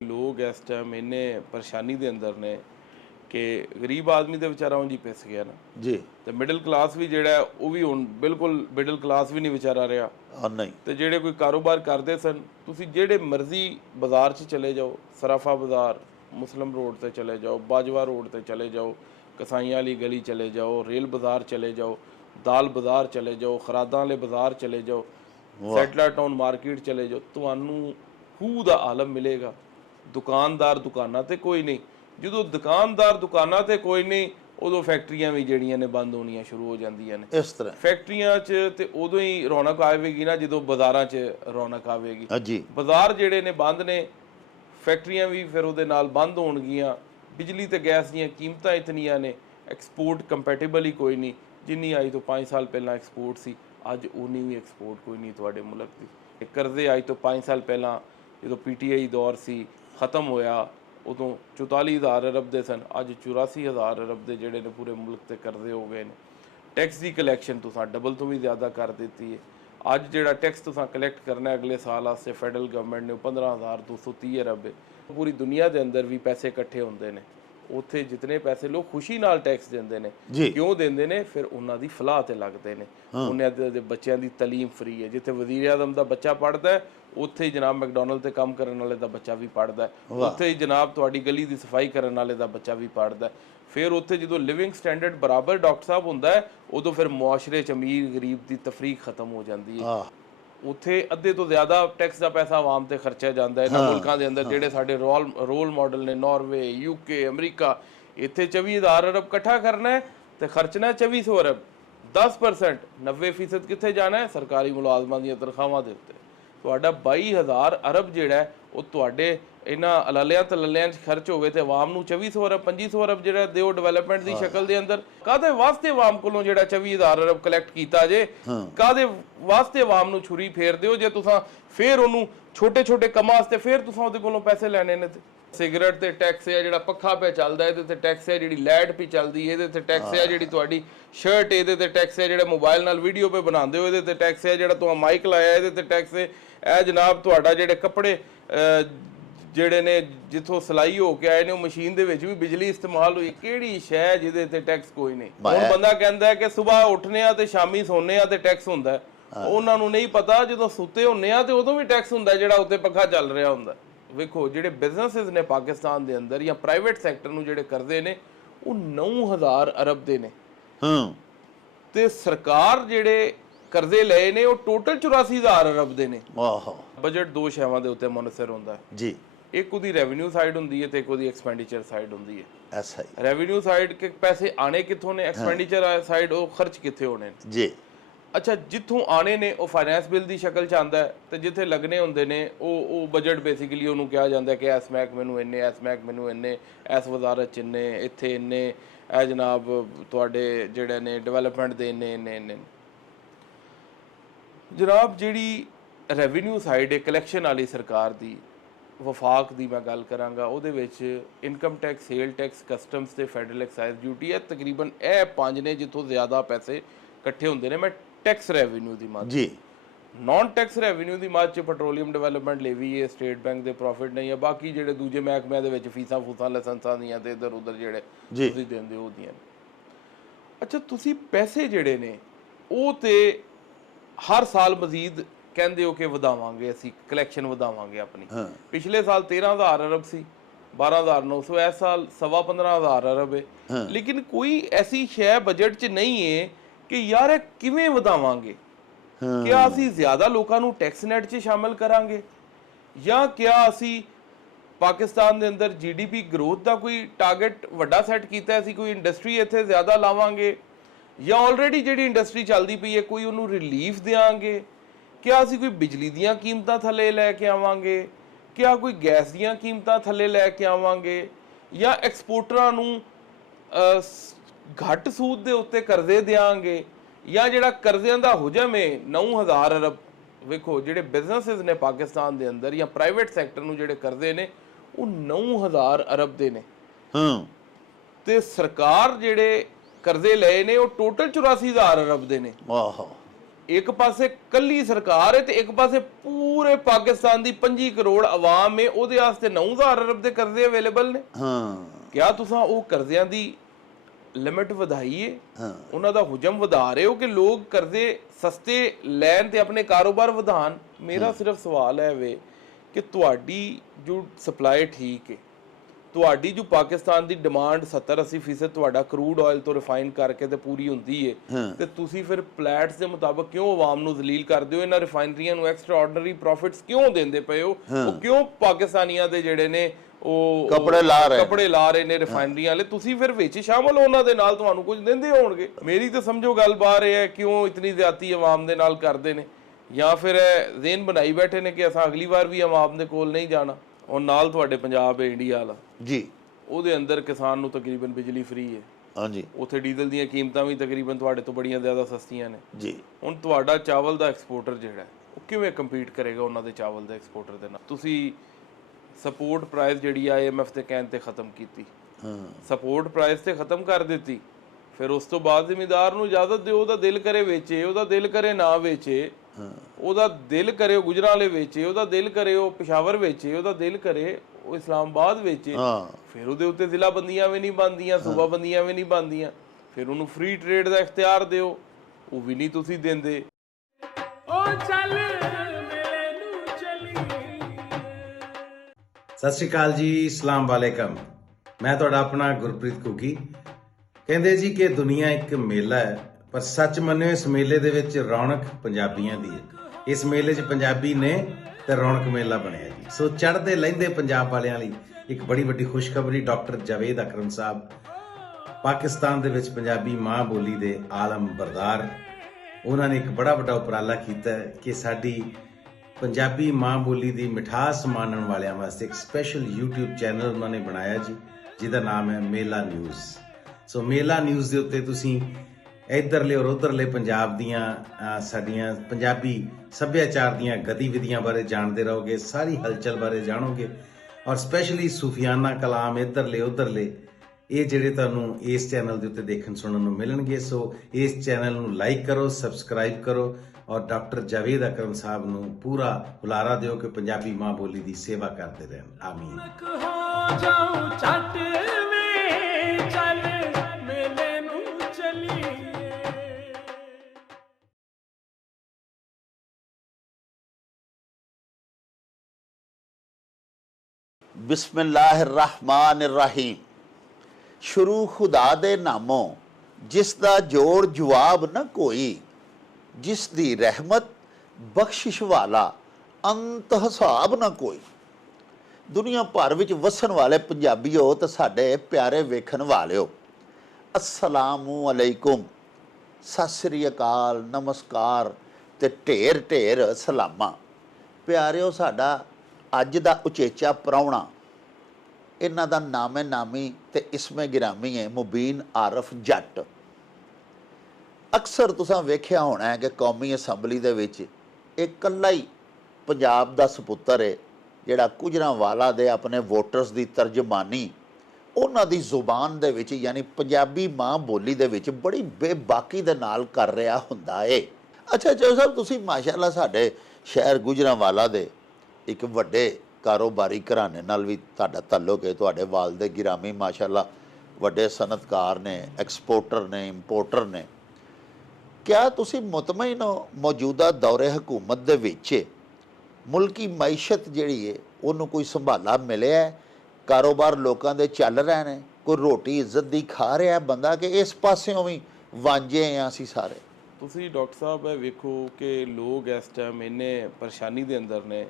लोग इस टाइम इन्ने परेशानी के अंदर ने कि गरीब आदमी तो बेचारा उंज ही पिस गया ना जी तो मिडल क्लास भी जिहड़ा है वो भी हुण बिल्कुल मिडल क्लास भी नहीं बेचारा रहा नहीं तो जिहड़े कोई कारोबार करते सन तुसीं जिहड़े मर्जी बाजार 'च चले जाओ सराफा बाजार मुस्लिम रोड ते चले जाओ बाजवा रोड ते चले जाओ कसाइयां वाली गली चले जाओ रेल बाजार चले जाओ दाल बाजार चले जाओ खरादां वाले बाजार चले जाओ सैटलर टाउन मार्केट चले जाओ तुहानूं खूह दा आलम मिलेगा। दुकानदार दुकानां ते कोई नहीं ਜਦੋਂ ਦੁਕਾਨਦਾਰ ਦੁਕਾਨਾਂ ਤੇ ਕੋਈ ਨਹੀਂ ਉਦੋਂ ਫੈਕਟਰੀਆਂ ਵੀ ਜਿਹੜੀਆਂ ਨੇ ਬੰਦ ਹੋਣੀਆਂ ਸ਼ੁਰੂ ਹੋ ਜਾਂਦੀਆਂ ਨੇ ਇਸ ਤਰ੍ਹਾਂ ਫੈਕਟਰੀਆਂ 'ਚ ਤੇ ਉਦੋਂ ਹੀ ਰੌਣਕ ਆਵੇਗੀ ਨਾ ਜਦੋਂ ਬਾਜ਼ਾਰਾਂ 'ਚ ਰੌਣਕ ਆਵੇਗੀ। ਹਾਂਜੀ ਬਾਜ਼ਾਰ ਜਿਹੜੇ ਨੇ ਬੰਦ ਨੇ ਫੈਕਟਰੀਆਂ ਵੀ ਫਿਰ ਉਹਦੇ ਨਾਲ ਬੰਦ ਹੋਣਗੀਆਂ। ਬਿਜਲੀ ਤੇ ਗੈਸ ਦੀਆਂ ਕੀਮਤਾਂ ਇਤਨੀਆਂ ਨੇ ਐਕਸਪੋਰਟ ਕੰਪੈਟੀਬਲ ਹੀ ਕੋਈ ਨਹੀਂ ਜਿੰਨੀ ਆਈ ਤੋਂ 5 ਸਾਲ ਪਹਿਲਾਂ ਐਕਸਪੋਰਟ ਸੀ ਅੱਜ ਉਨੀ ਵੀ ਐਕਸਪੋਰਟ ਕੋਈ ਨਹੀਂ ਤੁਹਾਡੇ ਮੁਲਕ ਦੀ। ਕਰਜ਼ੇ ਅੱਜ ਤੋਂ 5 ਸਾਲ ਪਹਿਲਾਂ ਜਦੋਂ ਪੀਟੀਆਈ ਦੌਰ ਸੀ ਖਤਮ ਹੋਇਆ ਉਦੋਂ 44,000 ਅਰਬ ਦੇ ਸਨ ਅੱਜ 84,000 ਅਰਬ ਦੇ ਜਿਹੜੇ ਨੇ ਪੂਰੇ ਮੁਲਕ ਤੇ ਕਰਜ਼ੇ ਹੋ ਗਏ ਨੇ। ਟੈਕਸ ਦੀ ਕਲੈਕਸ਼ਨ ਤੁਸੀਂ ਡਬਲ ਤੋਂ ਵੀ ਜ਼ਿਆਦਾ ਕਰ ਦਿੱਤੀ ਹੈ। ਅੱਜ ਜਿਹੜਾ ਟੈਕਸ ਤੁਸੀਂ ਕਲੈਕਟ ਕਰਨਾ ਅਗਲੇ ਸਾਲ ਵਾਸਤੇ ਫੈਡਰਲ ਗਵਰਨਮੈਂਟ ਨੇ 15,230 ਅਰਬ ਹੈ। ਪੂਰੀ ਦੁਨੀਆ ਦੇ ਅੰਦਰ ਵੀ ਪੈਸੇ ਇਕੱਠੇ ਹੁੰਦੇ ਨੇ ਉੱਥੇ ਜਿਤਨੇ ਪੈਸੇ ਲੋਕ ਖੁਸ਼ੀ ਨਾਲ ਟੈਕਸ ਦਿੰਦੇ ਨੇ ਕਿਉਂ ਦਿੰਦੇ ਨੇ ਫਿਰ ਉਹਨਾਂ ਦੀ ਫਲਾਹ ਤੇ ਲੱਗਦੇ ਨੇ ਉਹਨਾਂ ਦੇ ਬੱਚਿਆਂ ਦੀ ਤਾਲੀਮ ਫਰੀ ਹੈ। ਜਿੱਥੇ ਵਜ਼ੀਰ ਆਜ਼ਮ ਦਾ ਬੱਚਾ ਪੜ੍ਹਦਾ ਹੈ ਉੱਥੇ ਹੀ ਜਨਾਬ ਮੈਕਡੋਨਲਡ ਤੇ ਕੰਮ ਕਰਨ ਵਾਲੇ ਦਾ ਬੱਚਾ ਵੀ ਪੜ੍ਹਦਾ ਹੈ ਉੱਥੇ ਹੀ ਜਨਾਬ ਤੁਹਾਡੀ ਗਲੀ ਦੀ ਸਫਾਈ ਕਰਨ ਵਾਲੇ ਦਾ ਬੱਚਾ ਵੀ ਪੜ੍ਹਦਾ ਫਿਰ ਉੱਥੇ ਜਦੋਂ ਲਿਵਿੰਗ ਸਟੈਂਡਰਡ ਬਰਾਬਰ ਡਾਕਟਰ ਸਾਹਿਬ ਹੁੰਦਾ ਹੈ ਉਦੋਂ ਫਿਰ ਮੁਆਸ਼ਰੇ 'ਚ ਅਮੀਰ ਗਰੀਬ ਦੀ ਤਫਰੀਕ ਖਤਮ ਹੋ ਜਾਂਦੀ ਹੈ। ਉੱਥੇ ਅੱਧੇ ਤੋਂ ਜ਼ਿਆਦਾ ਟੈਕਸ ਦਾ ਪੈਸਾ ਆਵਾਮ ਤੇ ਖਰਚਿਆ ਜਾਂਦਾ ਹੈ ਇਹਨਾਂ ਮੁਲਕਾਂ ਦੇ ਅੰਦਰ ਜਿਹੜੇ ਸਾਡੇ ਰੋਲ ਮਾਡਲ ਨੇ ਨਾਰਵੇ ਯੂਕੇ ਅਮਰੀਕਾ। ਇੱਥੇ 24,000 ਅਰਬ ਇਕੱਠਾ ਕਰਨਾ ਹੈ ਤੇ ਖਰਚਣਾ 2400 ਅਰਬ 10% 90% ਕਿੱਥੇ ਜਾਣਾ ਹੈ ਸਰਕਾਰੀ ਮੁਲਾਜ਼ਮਾਂ ਦੀਆਂ ਤਨਖਾਹਾਂ ਦੇ ਉੱਤੇ। ਤੁਹਾਡਾ 22,000 ਅਰਬ ਜਿਹੜਾ ਉਹ ਤੁਹਾਡੇ ਇਹਨਾਂ ਅਲਾਲਿਆਂ ਤਲੱਲਿਆਂ 'ਚ ਖਰਚ ਹੋਵੇ ਤੇ ਆਵਾਮ ਨੂੰ 2400 ਅਰਬ 2500 ਅਰਬ ਜਿਹੜਾ ਦਿਓ ਡਿਵੈਲਪਮੈਂਟ ਦੀ ਸ਼ਕਲ ਦੇ ਅੰਦਰ। ਕਾਹਦੇ ਵਾਸਤੇ ਆਵਾਮ ਕੋਲੋਂ ਜਿਹੜਾ 24,000 ਅਰਬ ਕਲੈਕਟ ਕੀਤਾ ਜੇ ਕਾਹਦੇ ਵਾਸਤੇ ਆਵਾਮ ਨੂੰ ਛੁਰੀ ਫੇਰ ਦਿਓ ਜੇ ਤੁਸੀਂ ਫੇਰ ਉਹਨੂੰ ਛੋਟੇ ਛੋਟੇ ਕੰਮਾਂ ਵਾਸਤੇ ਫੇਰ ਤੁਸੀਂ ਉਹਦੇ ਕੋਲੋਂ ਪੈਸੇ ਲੈਣੇ ਨੇ। ਤੇ ਸਿਗਰਟ ਤੇ ਟੈਕਸ ਹੈ ਜਿਹੜਾ ਪੱਖਾ ਪਿਆ ਚੱਲਦਾ ਇਹਦੇ ਤੇ ਟੈਕਸ ਹੈ ਜਿਹੜੀ ਲਾਈਟ ਪਈ ਚੱਲਦੀ ਇਹਦੇ ਤੇ ਟੈਕਸ ਹੈ ਜਿਹੜੀ ਤੁਹਾਡੀ ਸ਼ਰਟ ਇਹਦੇ ਤੇ ਟੈਕਸ ਹੈ ਜਿਹੜੇ ਮੋਬਾਈਲ ਨਾਲ ਵੀਡੀਓ ਪੇ ਬਣਾਉਂਦੇ ਹੋ ਇਹਦੇ ਤੇ ਟੈਕਸ ਹੈ ਜਿਹੜਾ ਤੁਸੀਂ ਮਾਈਕ ਲਾਇਆ ਇਹਦੇ ਤੇ ਟੈਕਸ ਹੈ। ਇਹ ਜਨਾਬ ਤੁਹਾਡਾ ਜਿਹੜੇ ਕੱਪੜੇ ਜਿਹੜੇ ਨੇ ਜਿੱਥੋਂ ਸਿਲਾਈ ਹੋ ਕੇ ਆਏ ਨੇ ਉਹ ਮਸ਼ੀਨ ਦੇ ਵਿੱਚ ਵੀ ਬਿਜਲੀ ਇਸਤੇਮਾਲ ਹੋਈ ਕਿਹੜੀ ਸ਼ੈ ਜਿਹਦੇ ਤੇ ਟੈਕਸ ਕੋਈ ਨਹੀਂ। ਹੁਣ ਬੰਦਾ ਕਹਿੰਦਾ ਕਿ ਸਵੇਰ ਉੱਠਨੇ ਆ ਤੇ ਸ਼ਾਮੀ ਸੌਂਨੇ ਆ ਤੇ ਟੈਕਸ ਹੁੰਦਾ ਉਹਨਾਂ ਨੂੰ ਨਹੀਂ ਪਤਾ ਜਦੋਂ ਸੁੱਤੇ ਹੁੰਨੇ ਆ ਤੇ ਉਦੋਂ ਵੀ ਟੈਕਸ ਹੁੰਦਾ ਜਿਹੜਾ ਉੱਤੇ ਪੱਖਾ ਚੱਲ ਰਿਹਾ ਹੁੰਦਾ। ਵੇਖੋ ਜਿਹੜੇ ਬਿਜ਼ਨੈਸਿਸ ਨੇ ਪਾਕਿਸਤਾਨ ਦੇ ਅੰਦਰ ਜਾਂ ਪ੍ਰਾਈਵੇਟ ਸੈਕਟਰ ਨੂੰ ਜਿਹੜੇ ਕਰਦੇ ਨੇ ਉਹ 9,000 ਅਰਬ ਦੇ ਨੇ ਤੇ ਸਰਕਾਰ ਜਿਹੜੇ ਕਰਜ਼ੇ ਲਏ ਨੇ ਉਹ ਟੋਟਲ 84,000 ਅਰਬ ਦੇ ਨੇ। ਬਜਟ ਦੋ ਸ਼ੈਵਾਂ ਦੇ ਉੱਤੇ ਮੁਨਸਰ ਹੁੰਦਾ ਹੈ ਜੀ ਇੱਕ ਉਹਦੀ ਰੈਵਨਿਊ ਸਾਈਡ ਹੁੰਦੀ ਹੈ ਤੇ ਇੱਕ ਉਹਦੀ ਐਕਸਪੈਂਡੀਚਰ ਸਾਈਡ ਹੁੰਦੀ ਹੈ। ਐਸਾ ਹੀ ਰੈਵਨਿਊ ਸਾਈਡ ਕਿ ਪੈਸੇ ਆਣੇ ਕਿੱਥੋਂ ਨੇ ਐਕਸਪੈਂਡੀਚਰ ਸਾਈਡ ਉਹ ਖਰਚ ਕਿੱਥੇ ਹੋਣੇ ਨੇ ਜੀ। ਅੱਛਾ ਜਿੱਥੋਂ ਆਣੇ ਨੇ ਉਹ ਫਾਈਨੈਂਸ ਬਿੱਲ ਦੀ ਸ਼ਕਲ 'ਚ ਆਉਂਦਾ ਹੈ ਤੇ ਜਿੱਥੇ ਲੱਗਣੇ ਹੁੰਦੇ ਨੇ ਉਹ ਬਜਟ ਬੇਸਿਕਲੀ ਉਹਨੂੰ ਕਿਹਾ ਜਾਂਦਾ ਕਿ ਇਸ ਮਹਿਕਮੇ ਨੂੰ ਇੰਨੇ ਇਸ ਮਹਿਕਮੇ ਨੂੰ ਇੰਨੇ ਇਸ ਵਜ਼ਾਰਤ 'ਚ ਇੰਨੇ ਇੱਥੇ ਇੰਨੇ ਇਹ ਜਨਾਬ ਤੁਹਾਡੇ ਜਿਹੜੇ ਨੇ ਡਿਵੈਲਪਮੈਂਟ ਦੇ ਇੰਨੇ ਇੰਨੇ ਇੰਨੇ। ਜਨਾਬ ਜਿਹੜੀ ਰੈਵਨਿਊ ਸਾਈਡ ਹੈ ਕਲੈਕਸ਼ਨ ਵਾਲੀ ਸਰਕਾਰ ਦੀ ਵਫਾਕ ਦੀ ਮੈਂ ਗੱਲ ਕਰਾਂਗਾ ਉਹਦੇ ਵਿੱਚ income tax sale tax customs ਤੇ ਫੈਡਰਲ ਐਕਸਾਈਜ਼ ਡਿਊਟੀ ਹੈ ਤਕਰੀਬਨ ਇਹ ਪੰਜ ਨੇ ਜਿੱਥੋਂ ਜ਼ਿਆਦਾ ਪੈਸੇ ਇਕੱਠੇ ਹੁੰਦੇ ਨੇ। ਮੈਂ ਟੈਕਸ ਰੈਵਨਿਊ ਦੀ ਮੱਦ ਜੀ ਨਾਨ ਟੈਕਸ ਰੈਵਨਿਊ ਦੀ ਮੱਦ 'ਚ ਪੈਟਰੋਲੀਅਮ ਡਿਵੈਲਪਮੈਂਟ ਲੇਵੀ ਹੈ ਸਟੇਟ ਬੈਂਕ ਦੇ ਪ੍ਰੋਫਿਟ ਨਹੀਂ ਹੈ ਬਾਕੀ ਜਿਹੜੇ ਦੂਜੇ ਮਹਿਕਮਿਆਂ ਦੇ ਵਿੱਚ ਫੀਸਾਂ ਫੂਸਾਂ ਲਾਇਸੈਂਸਾਂ ਦੀਆਂ ਤੇ ਇੱਧਰ ਉੱਧਰ ਜਿਹੜੇ ਤੁਸੀਂ ਦਿੰਦੇ ਹੋ ਉਹਦੀਆਂ। ਅੱਛਾ ਤੁਸੀਂ ਪੈਸੇ ਜਿਹੜੇ ਨੇ ਉਹ ਤੇ ਹਰ ਸਾਲ ਮਜ਼ੀਦ ਕਹਿੰਦੇ ਹੋ ਕਿ ਵਧਾਵਾਂਗੇ ਅਸੀਂ ਕਲੈਕਸ਼ਨ ਵਧਾਵਾਂਗੇ ਆਪਣੀ। ਪਿਛਲੇ ਸਾਲ 13,000 ਅਰਬ ਸੀ 12,900 ਇਸ ਸਾਲ 15,500 ਅਰਬ ਹੈ ਲੇਕਿਨ ਕੋਈ ਐਸੀ ਸ਼ੈ ਬਜਟ 'ਚ ਨਹੀਂ ਹੈ ਕਿ ਯਾਰ ਇਹ ਕਿਵੇਂ ਵਧਾਵਾਂਗੇ। ਕਿਆ ਅਸੀਂ ਜ਼ਿਆਦਾ ਲੋਕਾਂ ਨੂੰ ਟੈਕਸ ਨੈਟ 'ਚ ਸ਼ਾਮਿਲ ਕਰਾਂਗੇ ਜਾਂ ਕਿਆ ਅਸੀਂ ਪਾਕਿਸਤਾਨ ਦੇ ਅੰਦਰ GDP ਗਰੋਥ ਦਾ ਕੋਈ ਟਾਰਗੇਟ ਵੱਡਾ ਸੈੱਟ ਕੀਤਾ ਅਸੀਂ ਕੋਈ ਇੰਡਸਟਰੀ ਇੱਥੇ ਜ਼ਿਆਦਾ ਲਾਵਾਂਗੇ ਜਾਂ ਆਲਰੇਡੀ ਜਿਹੜੀ ਇੰਡਸਟਰੀ ਚੱਲਦੀ ਪਈ ਹੈ ਕੋਈ ਉਹਨੂੰ ਰਿਲੀਫ ਦੇਵਾਂਗੇ। ਕਿਆ ਅਸੀਂ ਕੋਈ ਬਿਜਲੀ ਦੀਆਂ ਕੀਮਤਾਂ ਥੱਲੇ ਲੈ ਕੇ ਆਵਾਂਗੇ ਕਿਆ ਕੋਈ ਗੈਸ ਦੀਆਂ ਕੀਮਤਾਂ ਥੱਲੇ ਲੈ ਕੇ ਆਵਾਂਗੇ ਜਾਂ ਐਕਸਪੋਰਟਰਾਂ ਨੂੰ ਘੱਟ ਸੂਦ ਦੇ ਉੱਤੇ ਕਰਜ਼ੇ ਦੇਵਾਂਗੇ ਜਾਂ ਜਿਹੜਾ ਕਰਜ਼ਿਆਂ ਦਾ ਹੁਜਮ ਹੈ 9,000 ਅਰਬ। ਵੇਖੋ ਜਿਹੜੇ ਬਿਜ਼ਨੈਸਿਸ ਨੇ ਪਾਕਿਸਤਾਨ ਦੇ ਅੰਦਰ ਜਾਂ ਪ੍ਰਾਈਵੇਟ ਸੈਕਟਰ ਨੂੰ ਜਿਹੜੇ ਕਰਜ਼ੇ ਨੇ ਉਹ 9,000 ਅਰਬ ਦੇ ਨੇ ਤੇ ਸਰਕਾਰ ਜਿਹੜੇ ਕਰਜ਼ੇ ਲਏ ਨੇ ਉਹ ਟੋਟਲ 84,000 ਅਰਬ ਦੇ ਨੇ। ਇੱਕ ਪਾਸੇ ਕੱਲੀ ਸਰਕਾਰ ਹੈ ਤੇ ਇੱਕ ਪਾਸੇ ਪੂਰੇ ਪਾਕਿਸਤਾਨ ਦੀ 25 ਕਰੋੜ ਆਵਾਮ ਹੈ, ਉਹਦੇ ਵਾਸਤੇ 9000 ਅਰਬ ਦੇ ਕਰਜ਼ੇ ਅਵੇਲੇਬਲ ਨੇ। ਕਿਆ ਤੁਸੀਂ ਉਹ ਕਰਜ਼ਿਆਂ ਦੀ ਲਿਮਿਟ ਵਧਾਈ ਹੈ, ਉਹਨਾਂ ਦਾ ਹੁਜਮ ਵਧਾ ਰਹੇ ਹੋ ਕਿ ਲੋਕ ਕਰਜ਼ੇ ਸਸਤੇ ਲੈਣ ਤੇ ਆਪਣੇ ਕਾਰੋਬਾਰ ਵਧਾਣ? ਮੇਰਾ ਸਿਰਫ ਸਵਾਲ ਹੈ ਵੇ ਕਿ ਤੁਹਾਡੀ ਜੋ ਸਪਲਾਈ ਠੀਕ ਹੈ, ਤੁਹਾਡੀ ਜੋ ਪਾਕਿਸਤਾਨ ਦੀ ਡਿਮਾਂਡ 70-80% ਤੁਹਾਡਾ ਕਰੂਡ ਆਇਲ ਤੋਂ ਰਿਫਾਈਨ ਕਰਕੇ ਤੇ ਪੂਰੀ ਹੁੰਦੀ ਹੈ, ਤੇ ਤੁਸੀਂ ਫਿਰ ਪਲੈਟਸ ਦੇ ਮੁਤਾਬਕ ਕਿਉਂ ਆਵਾਮ ਨੂੰ ਜ਼ਲੀਲ ਕਰਦੇ ਹੋ? ਇਹਨਾਂ ਰਿਫਾਈਨਰੀਆਂ ਨੂੰ ਐਕਸਟਰਾ ਆਰਡੀਨਰੀ ਪ੍ਰੋਫਿਟਸ ਕਿਉਂ ਦਿੰਦੇ ਪਏ ਹੋ? ਉਹ ਕਿਉਂ ਪਾਕਿਸਤਾਨੀਆਂ ਦੇ ਜਿਹੜੇ ਨੇ ਉਹ ਕੱਪੜੇ ਲਾ ਰਹੇ ਨੇ ਰਿਫਾਈਨਰੀਆਂ ਵਾਲੇ? ਤੁਸੀਂ ਫਿਰ ਵਿੱਚ ਸ਼ਾਮਲ ਹੋ ਉਹਨਾਂ ਦੇ ਨਾਲ, ਤੁਹਾਨੂੰ ਕੁਝ ਦਿੰਦੇ ਹੋਣਗੇ। ਮੇਰੀ ਤਾਂ ਸਮਝੋ ਗੱਲ ਬਾਹਰ ਇਹ ਹੈ, ਕਿਉਂ ਇਤਨੀ ਜ਼ਿਆਦਤੀ ਆਵਾਮ ਦੇ ਨਾਲ ਕਰਦੇ ਨੇ? ਜਾਂ ਫਿਰ ਜ਼ੇਨ ਬਣਾਈ ਬੈਠੇ ਨੇ ਕਿ ਅਸਾਂ ਅਗਲੀ ਵਾਰ ਵੀ ਆਵਾਮ ਦੇ ਕੋਲ ਨਹੀਂ ਜਾਣਾ। ਔਰ ਨਾਲ ਤੁਹਾਡੇ ਪੰਜਾਬ ਹੈ ਇੰਡੀਆ ਵਾਲਾ ਜੀ, ਉਹਦੇ ਅੰਦਰ ਕਿਸਾਨ ਨੂੰ ਤਕਰੀਬਨ ਬਿਜਲੀ ਫ੍ਰੀ ਹੈ। ਹਾਂਜੀ, ਉੱਥੇ ਡੀਜ਼ਲ ਦੀਆਂ ਕੀਮਤਾਂ ਵੀ ਤਕਰੀਬਨ ਤੁਹਾਡੇ ਤੋਂ ਬੜੀਆਂ ਜ਼ਿਆਦਾ ਸਸਤੀਆਂ ਨੇ ਜੀ। ਹੁਣ ਤੁਹਾਡਾ ਚਾਵਲ ਦਾ ਐਕਸਪੋਰਟਰ ਜਿਹੜਾ ਉਹ ਕਿਵੇਂ ਕੰਪੀਟ ਕਰੇਗਾ ਉਹਨਾਂ ਦੇ ਚਾਵਲ ਦੇ ਐਕਸਪੋਰਟਰ ਦੇ ਨਾਲ? ਤੁਸੀਂ ਸਪੋਰਟ ਪ੍ਰਾਈਸ ਜਿਹੜੀ IMF ਦੇ ਕਹਿਣ ਤੇ ਖਤਮ ਕੀਤੀ, ਸਪੋਰਟ ਪ੍ਰਾਈਸ ਤੇ ਖਤਮ ਕਰ ਦਿੱਤੀ, ਫਿਰ ਉਸ ਤੋਂ ਬਾਅਦ ਜ਼ਿਮੀਂਦਾਰ ਨੂੰ ਇਜਾਜ਼ਤ ਦਿਓ, ਉਹਦਾ ਦਿਲ ਕਰੇ ਵੇਚੇ, ਉਹਦਾ ਦਿਲ ਕਰੇ ਨਾ ਵੇਚੇ, ਉਹਦਾ ਦਿਲ ਕਰੇ ਉਹ ਗੁਜਰਾਂਵਾਲੇ ਵੇਚੇ, ਉਹਦਾ ਦਿਲ ਕਰੇ ਉਹ ਪਿਸ਼ਾਵਰ ਵੇਚੇ, ਉਹਦਾ ਦਿਲ ਕਰੇ ਉਹ ਇਸਲਾਮਾਬਾਦ ਵੇਚੇ। ਫਿਰ ਉਹਦੇ ਉੱਤੇ ਜ਼ਿਲ੍ਹਾ ਬੰਦੀਆਂ ਵੀ ਨਹੀਂ ਬਣਦੀਆਂ, ਸੂਬਾ ਬੰਦੀਆਂ ਵੀ ਨਹੀਂ ਬਣਦੀਆਂ। ਫਿਰ ਉਹਨੂੰ ਫ੍ਰੀ ਟ੍ਰੇਡ ਦਾ ਇਖਤਿਆਰ ਦਿਓ, ਉਹ ਵੀ ਨਹੀਂ ਤੁਸੀਂ ਦਿੰਦੇ। ਸਤਿ ਸ਼੍ਰੀ ਅਕਾਲ ਜੀ, ਅਸਲਾਮ ਵਾਲੇਕਮ। ਮੈਂ ਤੁਹਾਡਾ ਆਪਣਾ ਗੁਰਪ੍ਰੀਤ ਘੁੱਗੀ। ਕਹਿੰਦੇ ਜੀ ਕਿ ਦੁਨੀਆ ਇੱਕ ਮੇਲਾ ਹੈ, ਪਰ ਸੱਚ ਮੰਨਿਓ ਇਸ ਮੇਲੇ ਦੇ ਵਿੱਚ ਰੌਣਕ ਪੰਜਾਬੀਆਂ ਦੀ ਹੈ। ਇਸ ਮੇਲੇ 'ਚ ਪੰਜਾਬੀ ਨੇ ਤੇ ਰੌਣਕ ਮੇਲਾ ਬਣਿਆ ਜੀ। ਸੋ ਚੜ੍ਹਦੇ ਲਹਿੰਦੇ ਪੰਜਾਬ ਵਾਲਿਆਂ ਲਈ ਇੱਕ ਬੜੀ ਵੱਡੀ ਖੁਸ਼ਖਬਰੀ, ਡਾਕਟਰ ਜਾਵੇਦ ਅਕਰਮ ਸਾਹਿਬ ਪਾਕਿਸਤਾਨ ਦੇ ਵਿੱਚ ਪੰਜਾਬੀ ਮਾਂ ਬੋਲੀ ਦੇ ਆਲਮ ਬਰਦਾਰ, ਉਹਨਾਂ ਨੇ ਇੱਕ ਬੜਾ ਵੱਡਾ ਉਪਰਾਲਾ ਕੀਤਾ ਹੈ ਕਿ ਸਾਡੀ ਪੰਜਾਬੀ ਮਾਂ ਬੋਲੀ ਦੀ ਮਿਠਾਸ ਮਾਣਨ ਵਾਲਿਆਂ ਵਾਸਤੇ ਇੱਕ ਸਪੈਸ਼ਲ YouTube ਚੈਨਲ ਉਹਨਾਂ ਨੇ ਬਣਾਇਆ ਜੀ, ਜਿਹਦਾ ਨਾਮ ਹੈ ਮੇਲਾ ਨਿਊਜ਼। ਸੋ ਮੇਲਾ ਨਿਊਜ਼ ਦੇ ਉੱਤੇ ਤੁਸੀਂ ਇੱਧਰਲੇ ਔਰ ਉੱਧਰਲੇ ਪੰਜਾਬ ਦੀਆਂ ਸਾਡੀਆਂ ਪੰਜਾਬੀ ਸੱਭਿਆਚਾਰ ਦੀਆਂ ਗਤੀਵਿਧੀਆਂ ਬਾਰੇ ਜਾਣਦੇ ਰਹੋਗੇ, ਸਾਰੀ ਹਲਚਲ ਬਾਰੇ ਜਾਣੋਗੇ, ਔਰ ਸਪੈਸ਼ਲੀ ਸੂਫੀਆਨਾ ਕਲਾਮ ਇੱਧਰਲੇ ਉੱਧਰਲੇ ਇਹ ਜਿਹੜੇ ਤੁਹਾਨੂੰ ਇਸ ਚੈਨਲ ਦੇ ਉੱਤੇ ਦੇਖਣ ਸੁਣਨ ਨੂੰ ਮਿਲਣਗੇ। ਸੋ ਇਸ ਚੈਨਲ ਨੂੰ ਲਾਈਕ ਕਰੋ, ਸਬਸਕ੍ਰਾਈਬ ਕਰੋ, ਔਰ ਡਾਕਟਰ ਜਾਵੇਦ ਅਕਰਮ ਸਾਹਿਬ ਨੂੰ ਪੂਰਾ ਹੁਲਾਰਾ ਦਿਓ ਕਿ ਪੰਜਾਬੀ ਮਾਂ ਬੋਲੀ ਦੀ ਸੇਵਾ ਕਰਦੇ ਰਹਿਣ। ਆਮੀਨ। ਬਿਸਮਿल्लाहिर्रहमानिर्रहीम। शुरू खुदा दे नामों जिस दा जोड़ जवाब न कोई, जिस दी रहमत बख्शिश वाला अंत हिसाब न कोई। दुनिया भर विच वसन वाले पंजाबीओ ते साडे प्यारे वेखन वालिओ, अस्सलामु अलैकुम, सत श्री अकाल, नमस्कार ते ढेर ढेर सलामा। प्यारिओ, साडा अज दा उचेचा प्राहुणा, इन्हां दा नामे नामी ते इसमे गिरामी है मुबीन आरफ जट। अक्सर तुसां वेख्या होना है कि कौमी असैंबली दे विच एक कल्ला ही पंजाब दा सपुत्तर है जिहड़ा गुजरांवाला दे अपने वोटर्स दी तर्जमानी उन्हां दी जुबान दे विच यानी पंजाबी मां बोली दे विच बड़ी बेबाकी दे नाल कर रहा हुंदा है। अच्छा चो साहब, तुसीं माशाअल्लाह साडे शहर गुजरांवाला दे एक वड्डे कारोबारी घराने नाल भी तुहाडा ताल्लुक है, तुहाडे वालदे गिरामी माशाअल्लाह वड्डे सनतकार ने, एक्सपोर्टर ने, इंपोर्टर ने। क्या तुसी मुतमईन हो मौजूदा दौरे हुकूमत दे विच मुल्की मैशत जिहड़ी है उन्होंने कोई संभाला मिलिया है? कारोबार लोगों के चल रहे हैं? कोई रोटी इज्जत दी खा रहा है बंदा कि इस पासों भी वांझे हैं असीं सारे? ਤੁਸੀਂ ਡਾਕਟਰ ਸਾਹਿਬ ਇਹ ਵੇਖੋ ਕਿ ਲੋਕ ਇਸ ਟਾਈਮ ਇੰਨੇ ਪਰੇਸ਼ਾਨੀ ਦੇ ਅੰਦਰ ਨੇ